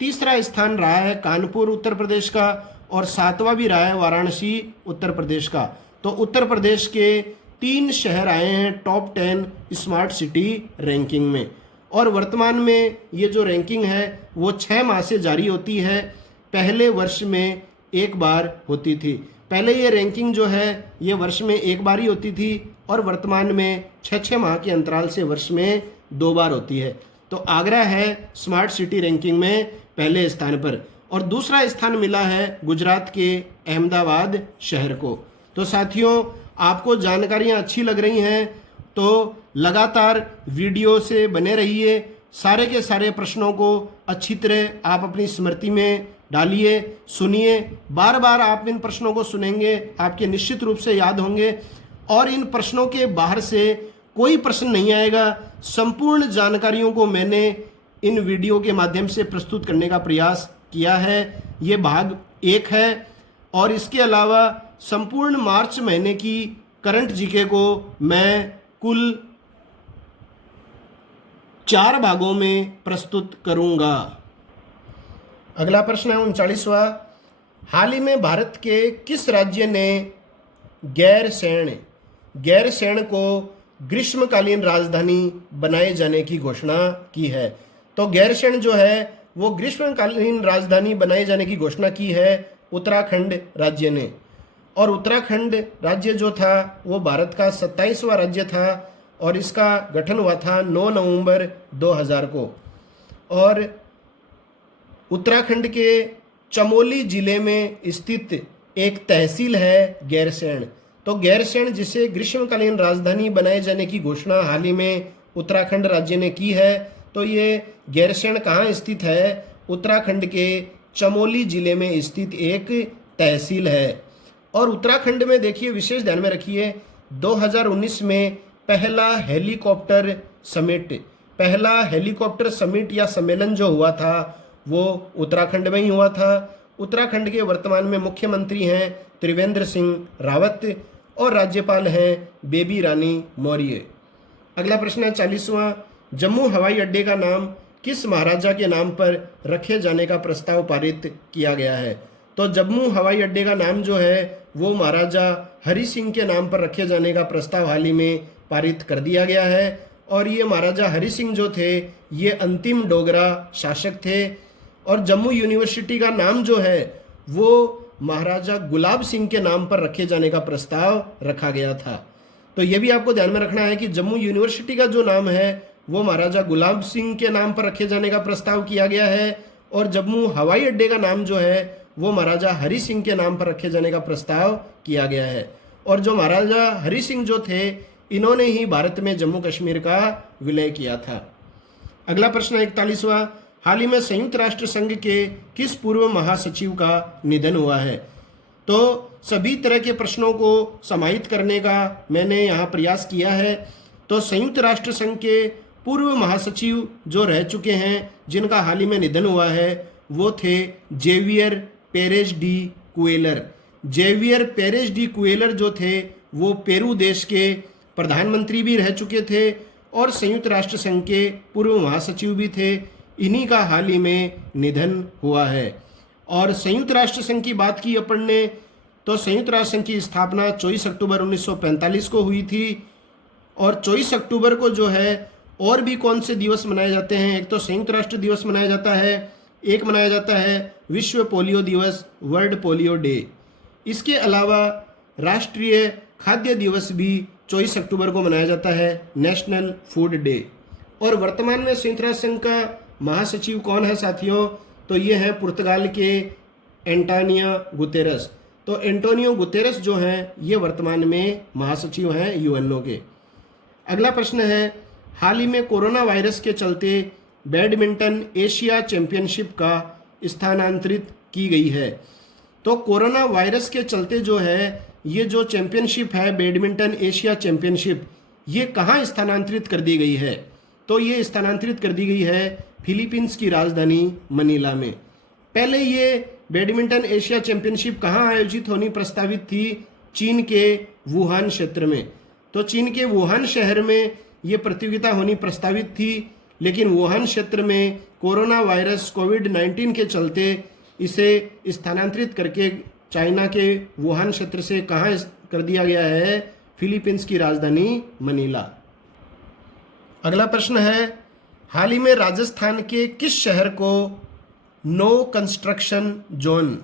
तीसरा स्थान रहा है कानपुर उत्तर प्रदेश का, और 7वां भी रहा है वाराणसी उत्तर प्रदेश का। तो उत्तर प्रदेश के 3 शहर आए हैं टॉप 10 स्मार्ट सिटी रैंकिंग में। और वर्तमान में ये जो रैंकिंग है वो 6 माह से जारी होती है, पहले वर्ष में एक बार होती थी। पहले ये रैंकिंग जो है ये वर्ष में एक बार ही होती थी, और वर्तमान में 6-6 माह के अंतराल से वर्ष में 2 बार होती है। तो आगरा है स्मार्ट सिटी रैंकिंग में पहले स्थान पर, और दूसरा स्थान मिला है गुजरात के अहमदाबाद शहर को। तो साथियों, आपको जानकारियाँ अच्छी लग रही हैं तो लगातार वीडियो से बने रहिए। सारे के सारे प्रश्नों को अच्छी तरह आप अपनी स्मृति में डालिए, सुनिए। बार बार आप इन प्रश्नों को सुनेंगे, आपके निश्चित रूप से याद होंगे, और इन प्रश्नों के बाहर से कोई प्रश्न नहीं आएगा। संपूर्ण जानकारियों को मैंने इन वीडियो के माध्यम से प्रस्तुत करने का प्रयास किया है। ये भाग 1 है, और इसके अलावा संपूर्ण मार्च महीने की करंट जीके को मैं कुल 4 भागों में प्रस्तुत करूंगा। अगला प्रश्न है 39वां। हाल ही में भारत के किस राज्य ने गैरसैंण को ग्रीष्मकालीन राजधानी बनाए जाने की घोषणा की है? तो गैरसैंण जो है वो ग्रीष्मकालीन राजधानी बनाए जाने की घोषणा की है उत्तराखंड राज्य ने। और उत्तराखंड राज्य जो था वो भारत का 27वां राज्य था, और इसका गठन हुआ था 9 नवंबर 2000 को। और उत्तराखंड के चमोली जिले में स्थित एक तहसील है गैरसैंण। तो गैरसैंण जिसे ग्रीष्मकालीन राजधानी बनाए जाने की घोषणा हाल ही में उत्तराखंड राज्य ने की है, तो ये गैरसैंण कहाँ स्थित है? उत्तराखंड के चमोली जिले में स्थित एक तहसील है। और उत्तराखंड में देखिए, विशेष ध्यान में रखिए, 2019 में पहला हेलीकॉप्टर समिट या सम्मेलन जो हुआ था वो उत्तराखंड में ही हुआ था। उत्तराखंड के वर्तमान में मुख्यमंत्री हैं त्रिवेंद्र सिंह रावत, और राज्यपाल हैं बेबी रानी मौर्य। अगला प्रश्न है 40वां। जम्मू हवाई अड्डे का नाम किस महाराजा के नाम पर रखे जाने का प्रस्ताव पारित किया गया है? तो जम्मू हवाई अड्डे का नाम जो है वो महाराजा हरि सिंह के नाम पर रखे जाने का प्रस्ताव हाल ही में पारित कर दिया गया है। और ये महाराजा हरि सिंह जो थे ये अंतिम डोगरा शासक थे। और जम्मू यूनिवर्सिटी का नाम जो है वो महाराजा गुलाब सिंह के नाम पर रखे जाने का प्रस्ताव रखा गया था। तो ये भी आपको ध्यान में रखना है कि जम्मू यूनिवर्सिटी का जो नाम है वो महाराजा गुलाब सिंह के नाम पर रखे जाने का प्रस्ताव किया गया है, और जम्मू हवाई अड्डे का नाम जो है वो महाराजा हरि सिंह के नाम पर रखे जाने का प्रस्ताव किया गया है। और जो महाराजा हरि सिंह जो थे इन्होंने ही भारत में जम्मू कश्मीर का विलय किया था। अगला प्रश्न 41वां। हाल ही में संयुक्त राष्ट्र संघ के किस पूर्व महासचिव का निधन हुआ है? तो सभी तरह के प्रश्नों को समाहित करने का मैंने यहाँ प्रयास किया है। तो संयुक्त राष्ट्र संघ के पूर्व महासचिव जो रह चुके हैं जिनका हाल ही में निधन हुआ है वो थे Javier Perez de Cuellar. Javier Perez de Cuellar जो थे वो पेरू देश के प्रधानमंत्री भी रह चुके थे और संयुक्त राष्ट्र संघ के पूर्व महासचिव भी थे। इन्हीं का हाल ही में निधन हुआ है। और संयुक्त राष्ट्र संघ की बात की अपन ने तो संयुक्त राष्ट्र संघ की स्थापना 24 अक्टूबर 1945 को हुई थी। और 24 अक्टूबर को जो है और भी कौन से दिवस मनाए जाते हैं? एक तो संयुक्त राष्ट्र दिवस मनाया जाता है, एक मनाया जाता है विश्व पोलियो दिवस, वर्ल्ड पोलियो डे। इसके अलावा राष्ट्रीय खाद्य दिवस भी 24 अक्टूबर को मनाया जाता है, नेशनल फूड डे। और वर्तमान में संयुक्त राष्ट्र संघ का महासचिव कौन है साथियों? तो ये है पुर्तगाल के एंटोनियो गुतेरस। तो एंटोनियो गुतेरस जो हैं ये वर्तमान में महासचिव हैं यूएनओ के। अगला प्रश्न है, हाल ही में कोरोना वायरस के चलते बैडमिंटन एशिया चैंपियनशिप का स्थानांतरित की गई है। तो कोरोना वायरस के चलते जो है ये जो चैंपियनशिप है बैडमिंटन एशिया चैंपियनशिप, ये कहाँ स्थानांतरित कर दी गई है? तो ये स्थानांतरित कर दी गई है फिलीपींस की राजधानी मनीला में। पहले ये बैडमिंटन एशिया चैंपियनशिप कहाँ आयोजित होनी प्रस्तावित थी? चीन के वुहान क्षेत्र में। तो चीन के वुहान शहर में ये प्रतियोगिता होनी प्रस्तावित थी, लेकिन वुहान क्षेत्र में कोरोना वायरस कोविड-19 के चलते इसे स्थानांतरित करके चाइना के वुहान क्षेत्र से कहाँ कर दिया गया है? फिलीपींस की राजधानी मनीला। अगला प्रश्न है, हाल ही में राजस्थान के किस शहर को नो कंस्ट्रक्शन जोन,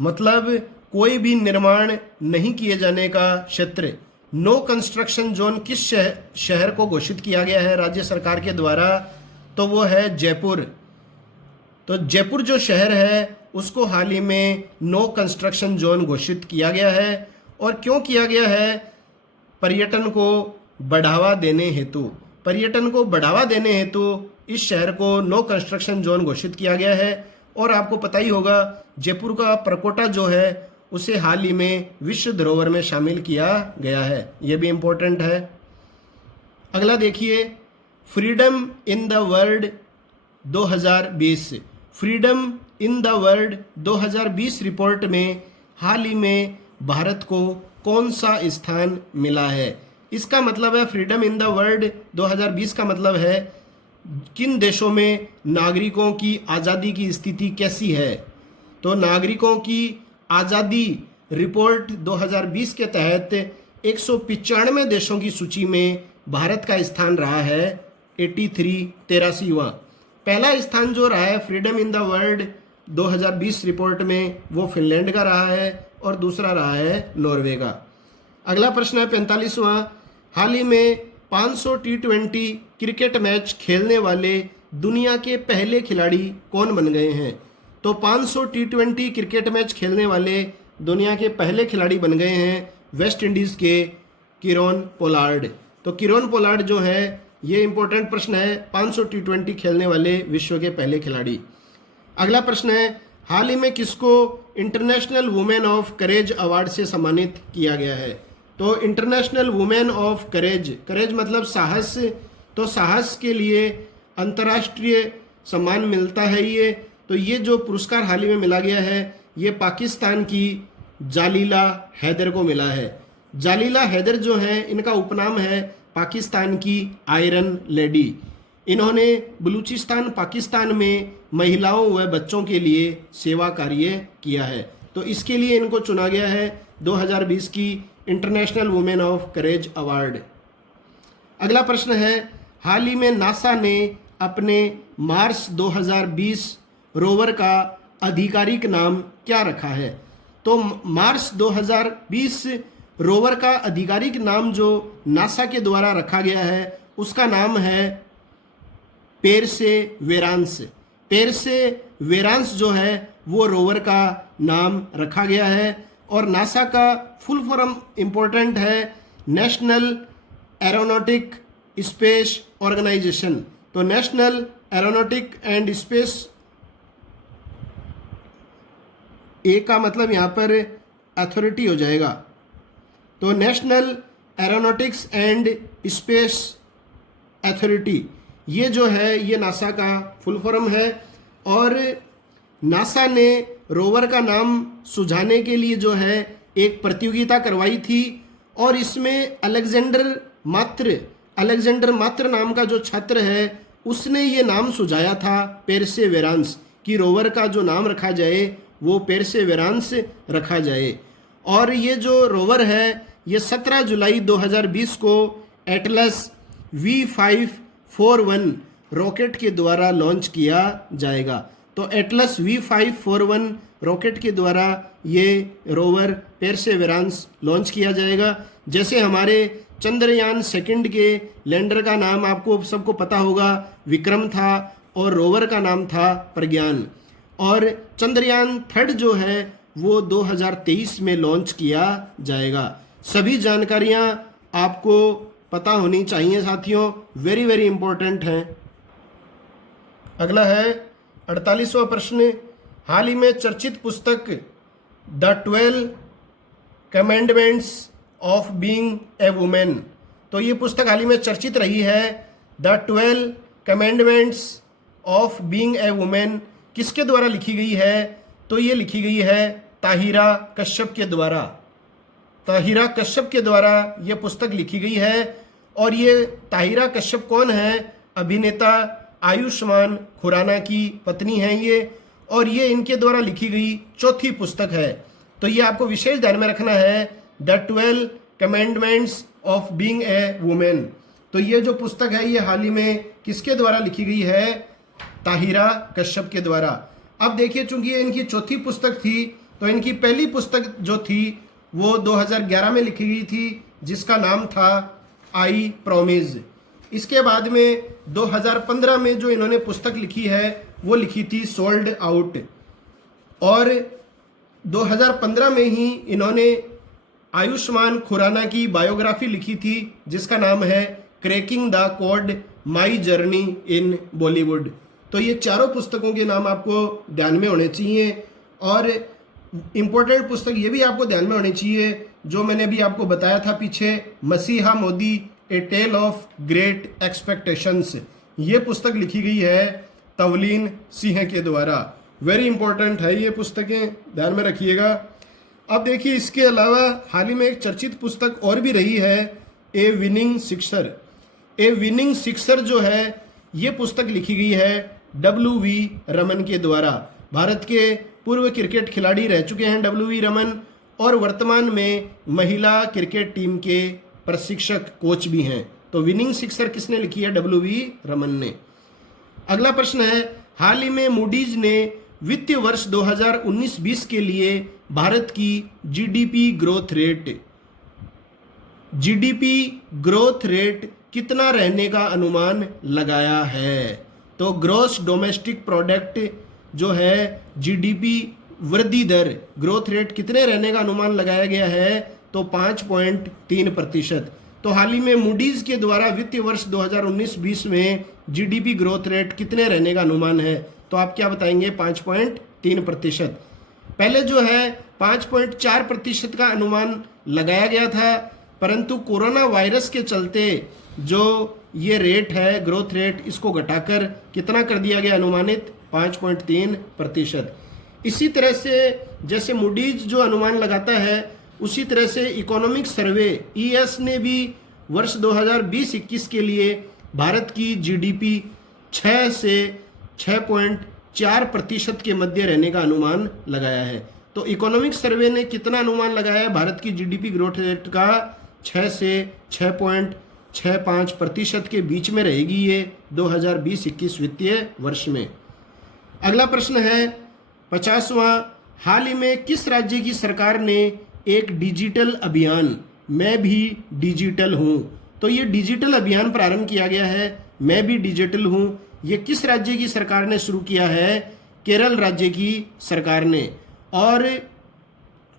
मतलब कोई भी निर्माण नहीं किए जाने का क्षेत्र, नो कंस्ट्रक्शन जोन किस शहर को घोषित किया गया है राज्य सरकार के द्वारा? तो वो है जयपुर। तो जयपुर जो शहर है उसको हाल ही में नो कंस्ट्रक्शन जोन घोषित किया गया है। और क्यों किया गया है? पर्यटन को बढ़ावा देने हेतु। पर्यटन को बढ़ावा देने हेतु इस शहर को नो कंस्ट्रक्शन जोन घोषित किया गया है। और आपको पता ही होगा जयपुर का प्रकोटा जो है उसे हाल ही में विश्व धरोहर में शामिल किया गया है, यह भी इम्पोर्टेंट है। अगला देखिए, freedom in the world 2020, freedom in the world 2020 report में हाल ही में भारत को कौन सा स्थान मिला है? इसका मतलब है फ्रीडम इन द वर्ल्ड 2020 का मतलब है किन देशों में नागरिकों की आज़ादी की स्थिति कैसी है। तो नागरिकों की आज़ादी रिपोर्ट 2020 के तहत 195 देशों की सूची में भारत का स्थान रहा है 83वां। पहला स्थान जो रहा है freedom in the world 2020 report में वो फिनलैंड का रहा है और दूसरा रहा है नॉर्वे का। अगला प्रश्न है 45वां, हाल ही में 500 T20 क्रिकेट मैच खेलने वाले दुनिया के पहले खिलाड़ी कौन बन गए हैं? तो 500 T20 क्रिकेट मैच खेलने वाले दुनिया के पहले खिलाड़ी बन गए हैं वेस्ट इंडीज़ के किरोन पोलार्ड। तो किरोन पोलार्ड जो है, ये इंपॉर्टेंट प्रश्न है, 500 T20 खेलने वाले विश्व के पहले खिलाड़ी। अगला प्रश्न है, हाल ही में किसको international women of courage award से सम्मानित किया गया है? तो इंटरनेशनल वुमेन ऑफ करेज, करेज मतलब साहस, तो साहस के लिए अंतर्राष्ट्रीय सम्मान मिलता है ये। तो ये जो पुरस्कार हाल ही में मिला गया है ये पाकिस्तान की जालीला हैदर को मिला है। जालीला हैदर जो है इनका उपनाम है पाकिस्तान की आयरन लेडी। इन्होंने बलूचिस्तान पाकिस्तान में महिलाओं व बच्चों के लिए सेवा कार्य किया है, तो इसके लिए इनको चुना गया है 2020 की international women of courage award. अगला प्रश्न है, हाल ही में नासा ने अपने मार्स 2020 रोवर का आधिकारिक नाम क्या रखा है? तो मार्स 2020 रोवर का आधिकारिक नाम जो नासा के द्वारा रखा गया है उसका नाम है पेरसेवेरांस। पेरसेवेरांस जो है वो रोवर का नाम रखा गया है। और नासा का फुल फॉर्म इंपॉर्टेंट है, नेशनल एरोनॉटिक स्पेस ऑर्गेनाइजेशन। तो नेशनल एरोनॉटिक एंड स्पेस, ए का मतलब यहाँ पर अथॉरिटी हो जाएगा, तो national aeronautics and space authority, ये जो है ये नासा का फुल फॉर्म है। और नासा ने रोवर का नाम सुझाने के लिए जो है एक प्रतियोगिता करवाई थी और इसमें अलेक्जेंडर मात्र नाम का जो छात्र है उसने ये नाम सुझाया था पेरसेवेरांस, कि रोवर का जो नाम रखा जाए वो पेरसेवेरांस रखा जाए। और ये जो रोवर है ये 17 जुलाई 2020 को एटलस V541 रॉकेट के द्वारा लॉन्च किया जाएगा। तो एटलस V541 रॉकेट के द्वारा ये रोवर पेरसेवेरांस लॉन्च किया जाएगा। जैसे हमारे चंद्रयान सेकंड के लैंडर का नाम आपको सबको पता होगा विक्रम था और रोवर का नाम था प्रज्ञान। और चंद्रयान थर्ड जो है वो 2023 में लॉन्च किया जाएगा। सभी जानकारियां आपको पता होनी चाहिए साथियों, वेरी वेरी इंपॉर्टेंट हैं। अगला है 48वां प्रश्न, हाल ही में चर्चित पुस्तक the 12 commandments of being a woman. तो ये पुस्तक हाल ही में चर्चित रही है। The 12 commandments of being a woman किसके द्वारा लिखी गई है? तो ये लिखी गई है ताहिरा कश्यप के द्वारा। ताहिरा कश्यप के द्वारा ये पुस्तक लिखी गई है। और ये ताहिरा कश्यप कौन है? अभिनेता आयुष्मान खुराना की पत्नी हैं ये, और ये इनके द्वारा लिखी गई चौथी पुस्तक है। तो ये आपको विशेष ध्यान में रखना है, the 12 commandments of being a woman. तो ये जो पुस्तक है ये हाल ही में किसके द्वारा लिखी गई है? ताहिरा कश्यप के द्वारा। अब देखिए, चूंकि ये इनकी चौथी पुस्तक थी, तो इनकी पहली पुस्तक जो थी वो 2011 में लिखी गई थी, जिसका नाम था आई प्रॉमिस। इसके बाद में 2015 में जो इन्होंने पुस्तक लिखी है वो लिखी थी सोल्ड आउट। और 2015 में ही इन्होंने आयुष्मान खुराना की बायोग्राफी लिखी थी, जिसका नाम है cracking the code my journey in Bollywood. तो ये चारों पुस्तकों के नाम आपको ध्यान में होने चाहिए। और इम्पोर्टेंट पुस्तक ये भी आपको ध्यान में होनी चाहिए, जो मैंने अभी आपको बताया था पीछे, मसीहा मोदी ए टेल ऑफ ग्रेट एक्सपेक्टेशंस। ये पुस्तक लिखी गई है तवलीन सिंह के द्वारा। वेरी इंपॉर्टेंट है ये पुस्तकें, ध्यान में रखिएगा। अब देखिए, इसके अलावा हाल ही में एक चर्चित पुस्तक और भी रही है, ए विनिंग सिक्सर। ए विनिंग सिक्सर जो है ये पुस्तक लिखी गई है W.V. रमन के द्वारा। भारत के पूर्व क्रिकेट खिलाड़ी रह चुके हैं W.V. रमन, और वर्तमान में महिला क्रिकेट टीम के प्रशिक्षक कोच भी हैं। तो विनिंग सिक्सर किसने लिखी है? W.V. रमन ने। अगला प्रश्न है, हाल ही में मूडीज ने वित्तीय वर्ष 2019-20 के लिए भारत की जीडीपी ग्रोथ रेट कितना रहने का अनुमान लगाया है? तो ग्रॉस डोमेस्टिक प्रोडक्ट जो है, जीडीपी वृद्धि दर, ग्रोथ रेट कितने रहने का अनुमान लगाया गया है? तो 5.3%। तो हाल ही में मूडीज के द्वारा वित्तीय वर्ष 2019-20 में जीडीपी ग्रोथ रेट कितने रहने का अनुमान है? तो आप क्या बताएंगे? 5.3%। पहले जो है 5.4% का अनुमान लगाया गया था, परंतु कोरोना वायरस के चलते जो ये रेट है, ग्रोथ रेट, इसको घटाकर कितना कर दिया गया अनुमानित? 5.3%। इसी तरह से जैसे मूडीज जो अनुमान लगाता है, उसी तरह से इकोनॉमिक सर्वे ES ने भी वर्ष 2020-21 के लिए भारत की जीडीपी 6 से 6.4% के मध्य रहने का अनुमान लगाया है। तो इकोनॉमिक सर्वे ने कितना अनुमान लगाया है भारत की जीडीपी ग्रोथ रेट का? 6 से 6.65% के बीच में रहेगी ये 2020-21 वित्तीय वर्ष में। अगला प्रश्न है 50वां, हाल ही में किस राज्य की सरकार ने एक डिजिटल अभियान मैं भी डिजिटल हूँ? तो ये डिजिटल अभियान प्रारंभ किया गया है, मैं भी डिजिटल हूँ। ये किस राज्य की सरकार ने शुरू किया है? केरल राज्य की सरकार ने। और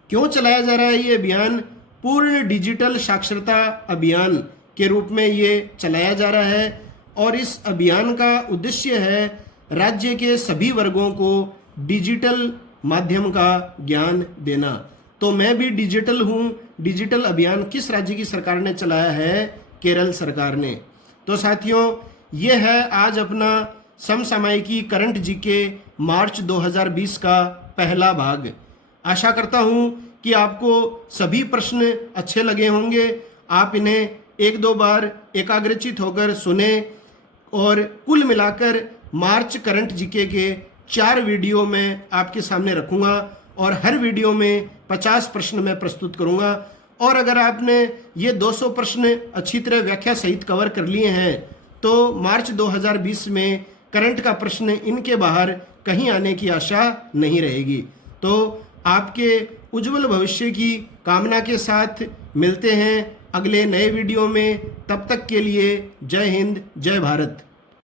क्यों चलाया जा रहा है ये अभियान? पूर्ण डिजिटल साक्षरता अभियान के रूप में ये चलाया जा रहा है। और इस अभियान का उद्देश्य है राज्य के सभी वर्गों को डिजिटल माध्यम का ज्ञान देना। तो मैं भी डिजिटल हूँ, डिजिटल अभियान किस राज्य की सरकार ने चलाया है? केरल सरकार ने। तो साथियों, ये है आज अपना समसामयिकी करंट जीके मार्च 2020 का पहला भाग। आशा करता हूँ कि आपको सभी प्रश्न अच्छे लगे होंगे। आप इन्हें एक दो बार एकाग्रचित होकर सुने। और कुल मिलाकर मार्च करंट जीके के 4 वीडियो मैं आपके सामने रखूँगा, और हर वीडियो में 50 प्रश्न मैं प्रस्तुत करूँगा। और अगर आपने ये 200 प्रश्न अच्छी तरह व्याख्या सहित कवर कर लिए हैं, तो मार्च 2020 में करंट का प्रश्न इनके बाहर कहीं आने की आशा नहीं रहेगी। तो आपके उज्जवल भविष्य की कामना के साथ मिलते हैं अगले नए वीडियो में। तब तक के लिए जय हिंद, जय भारत।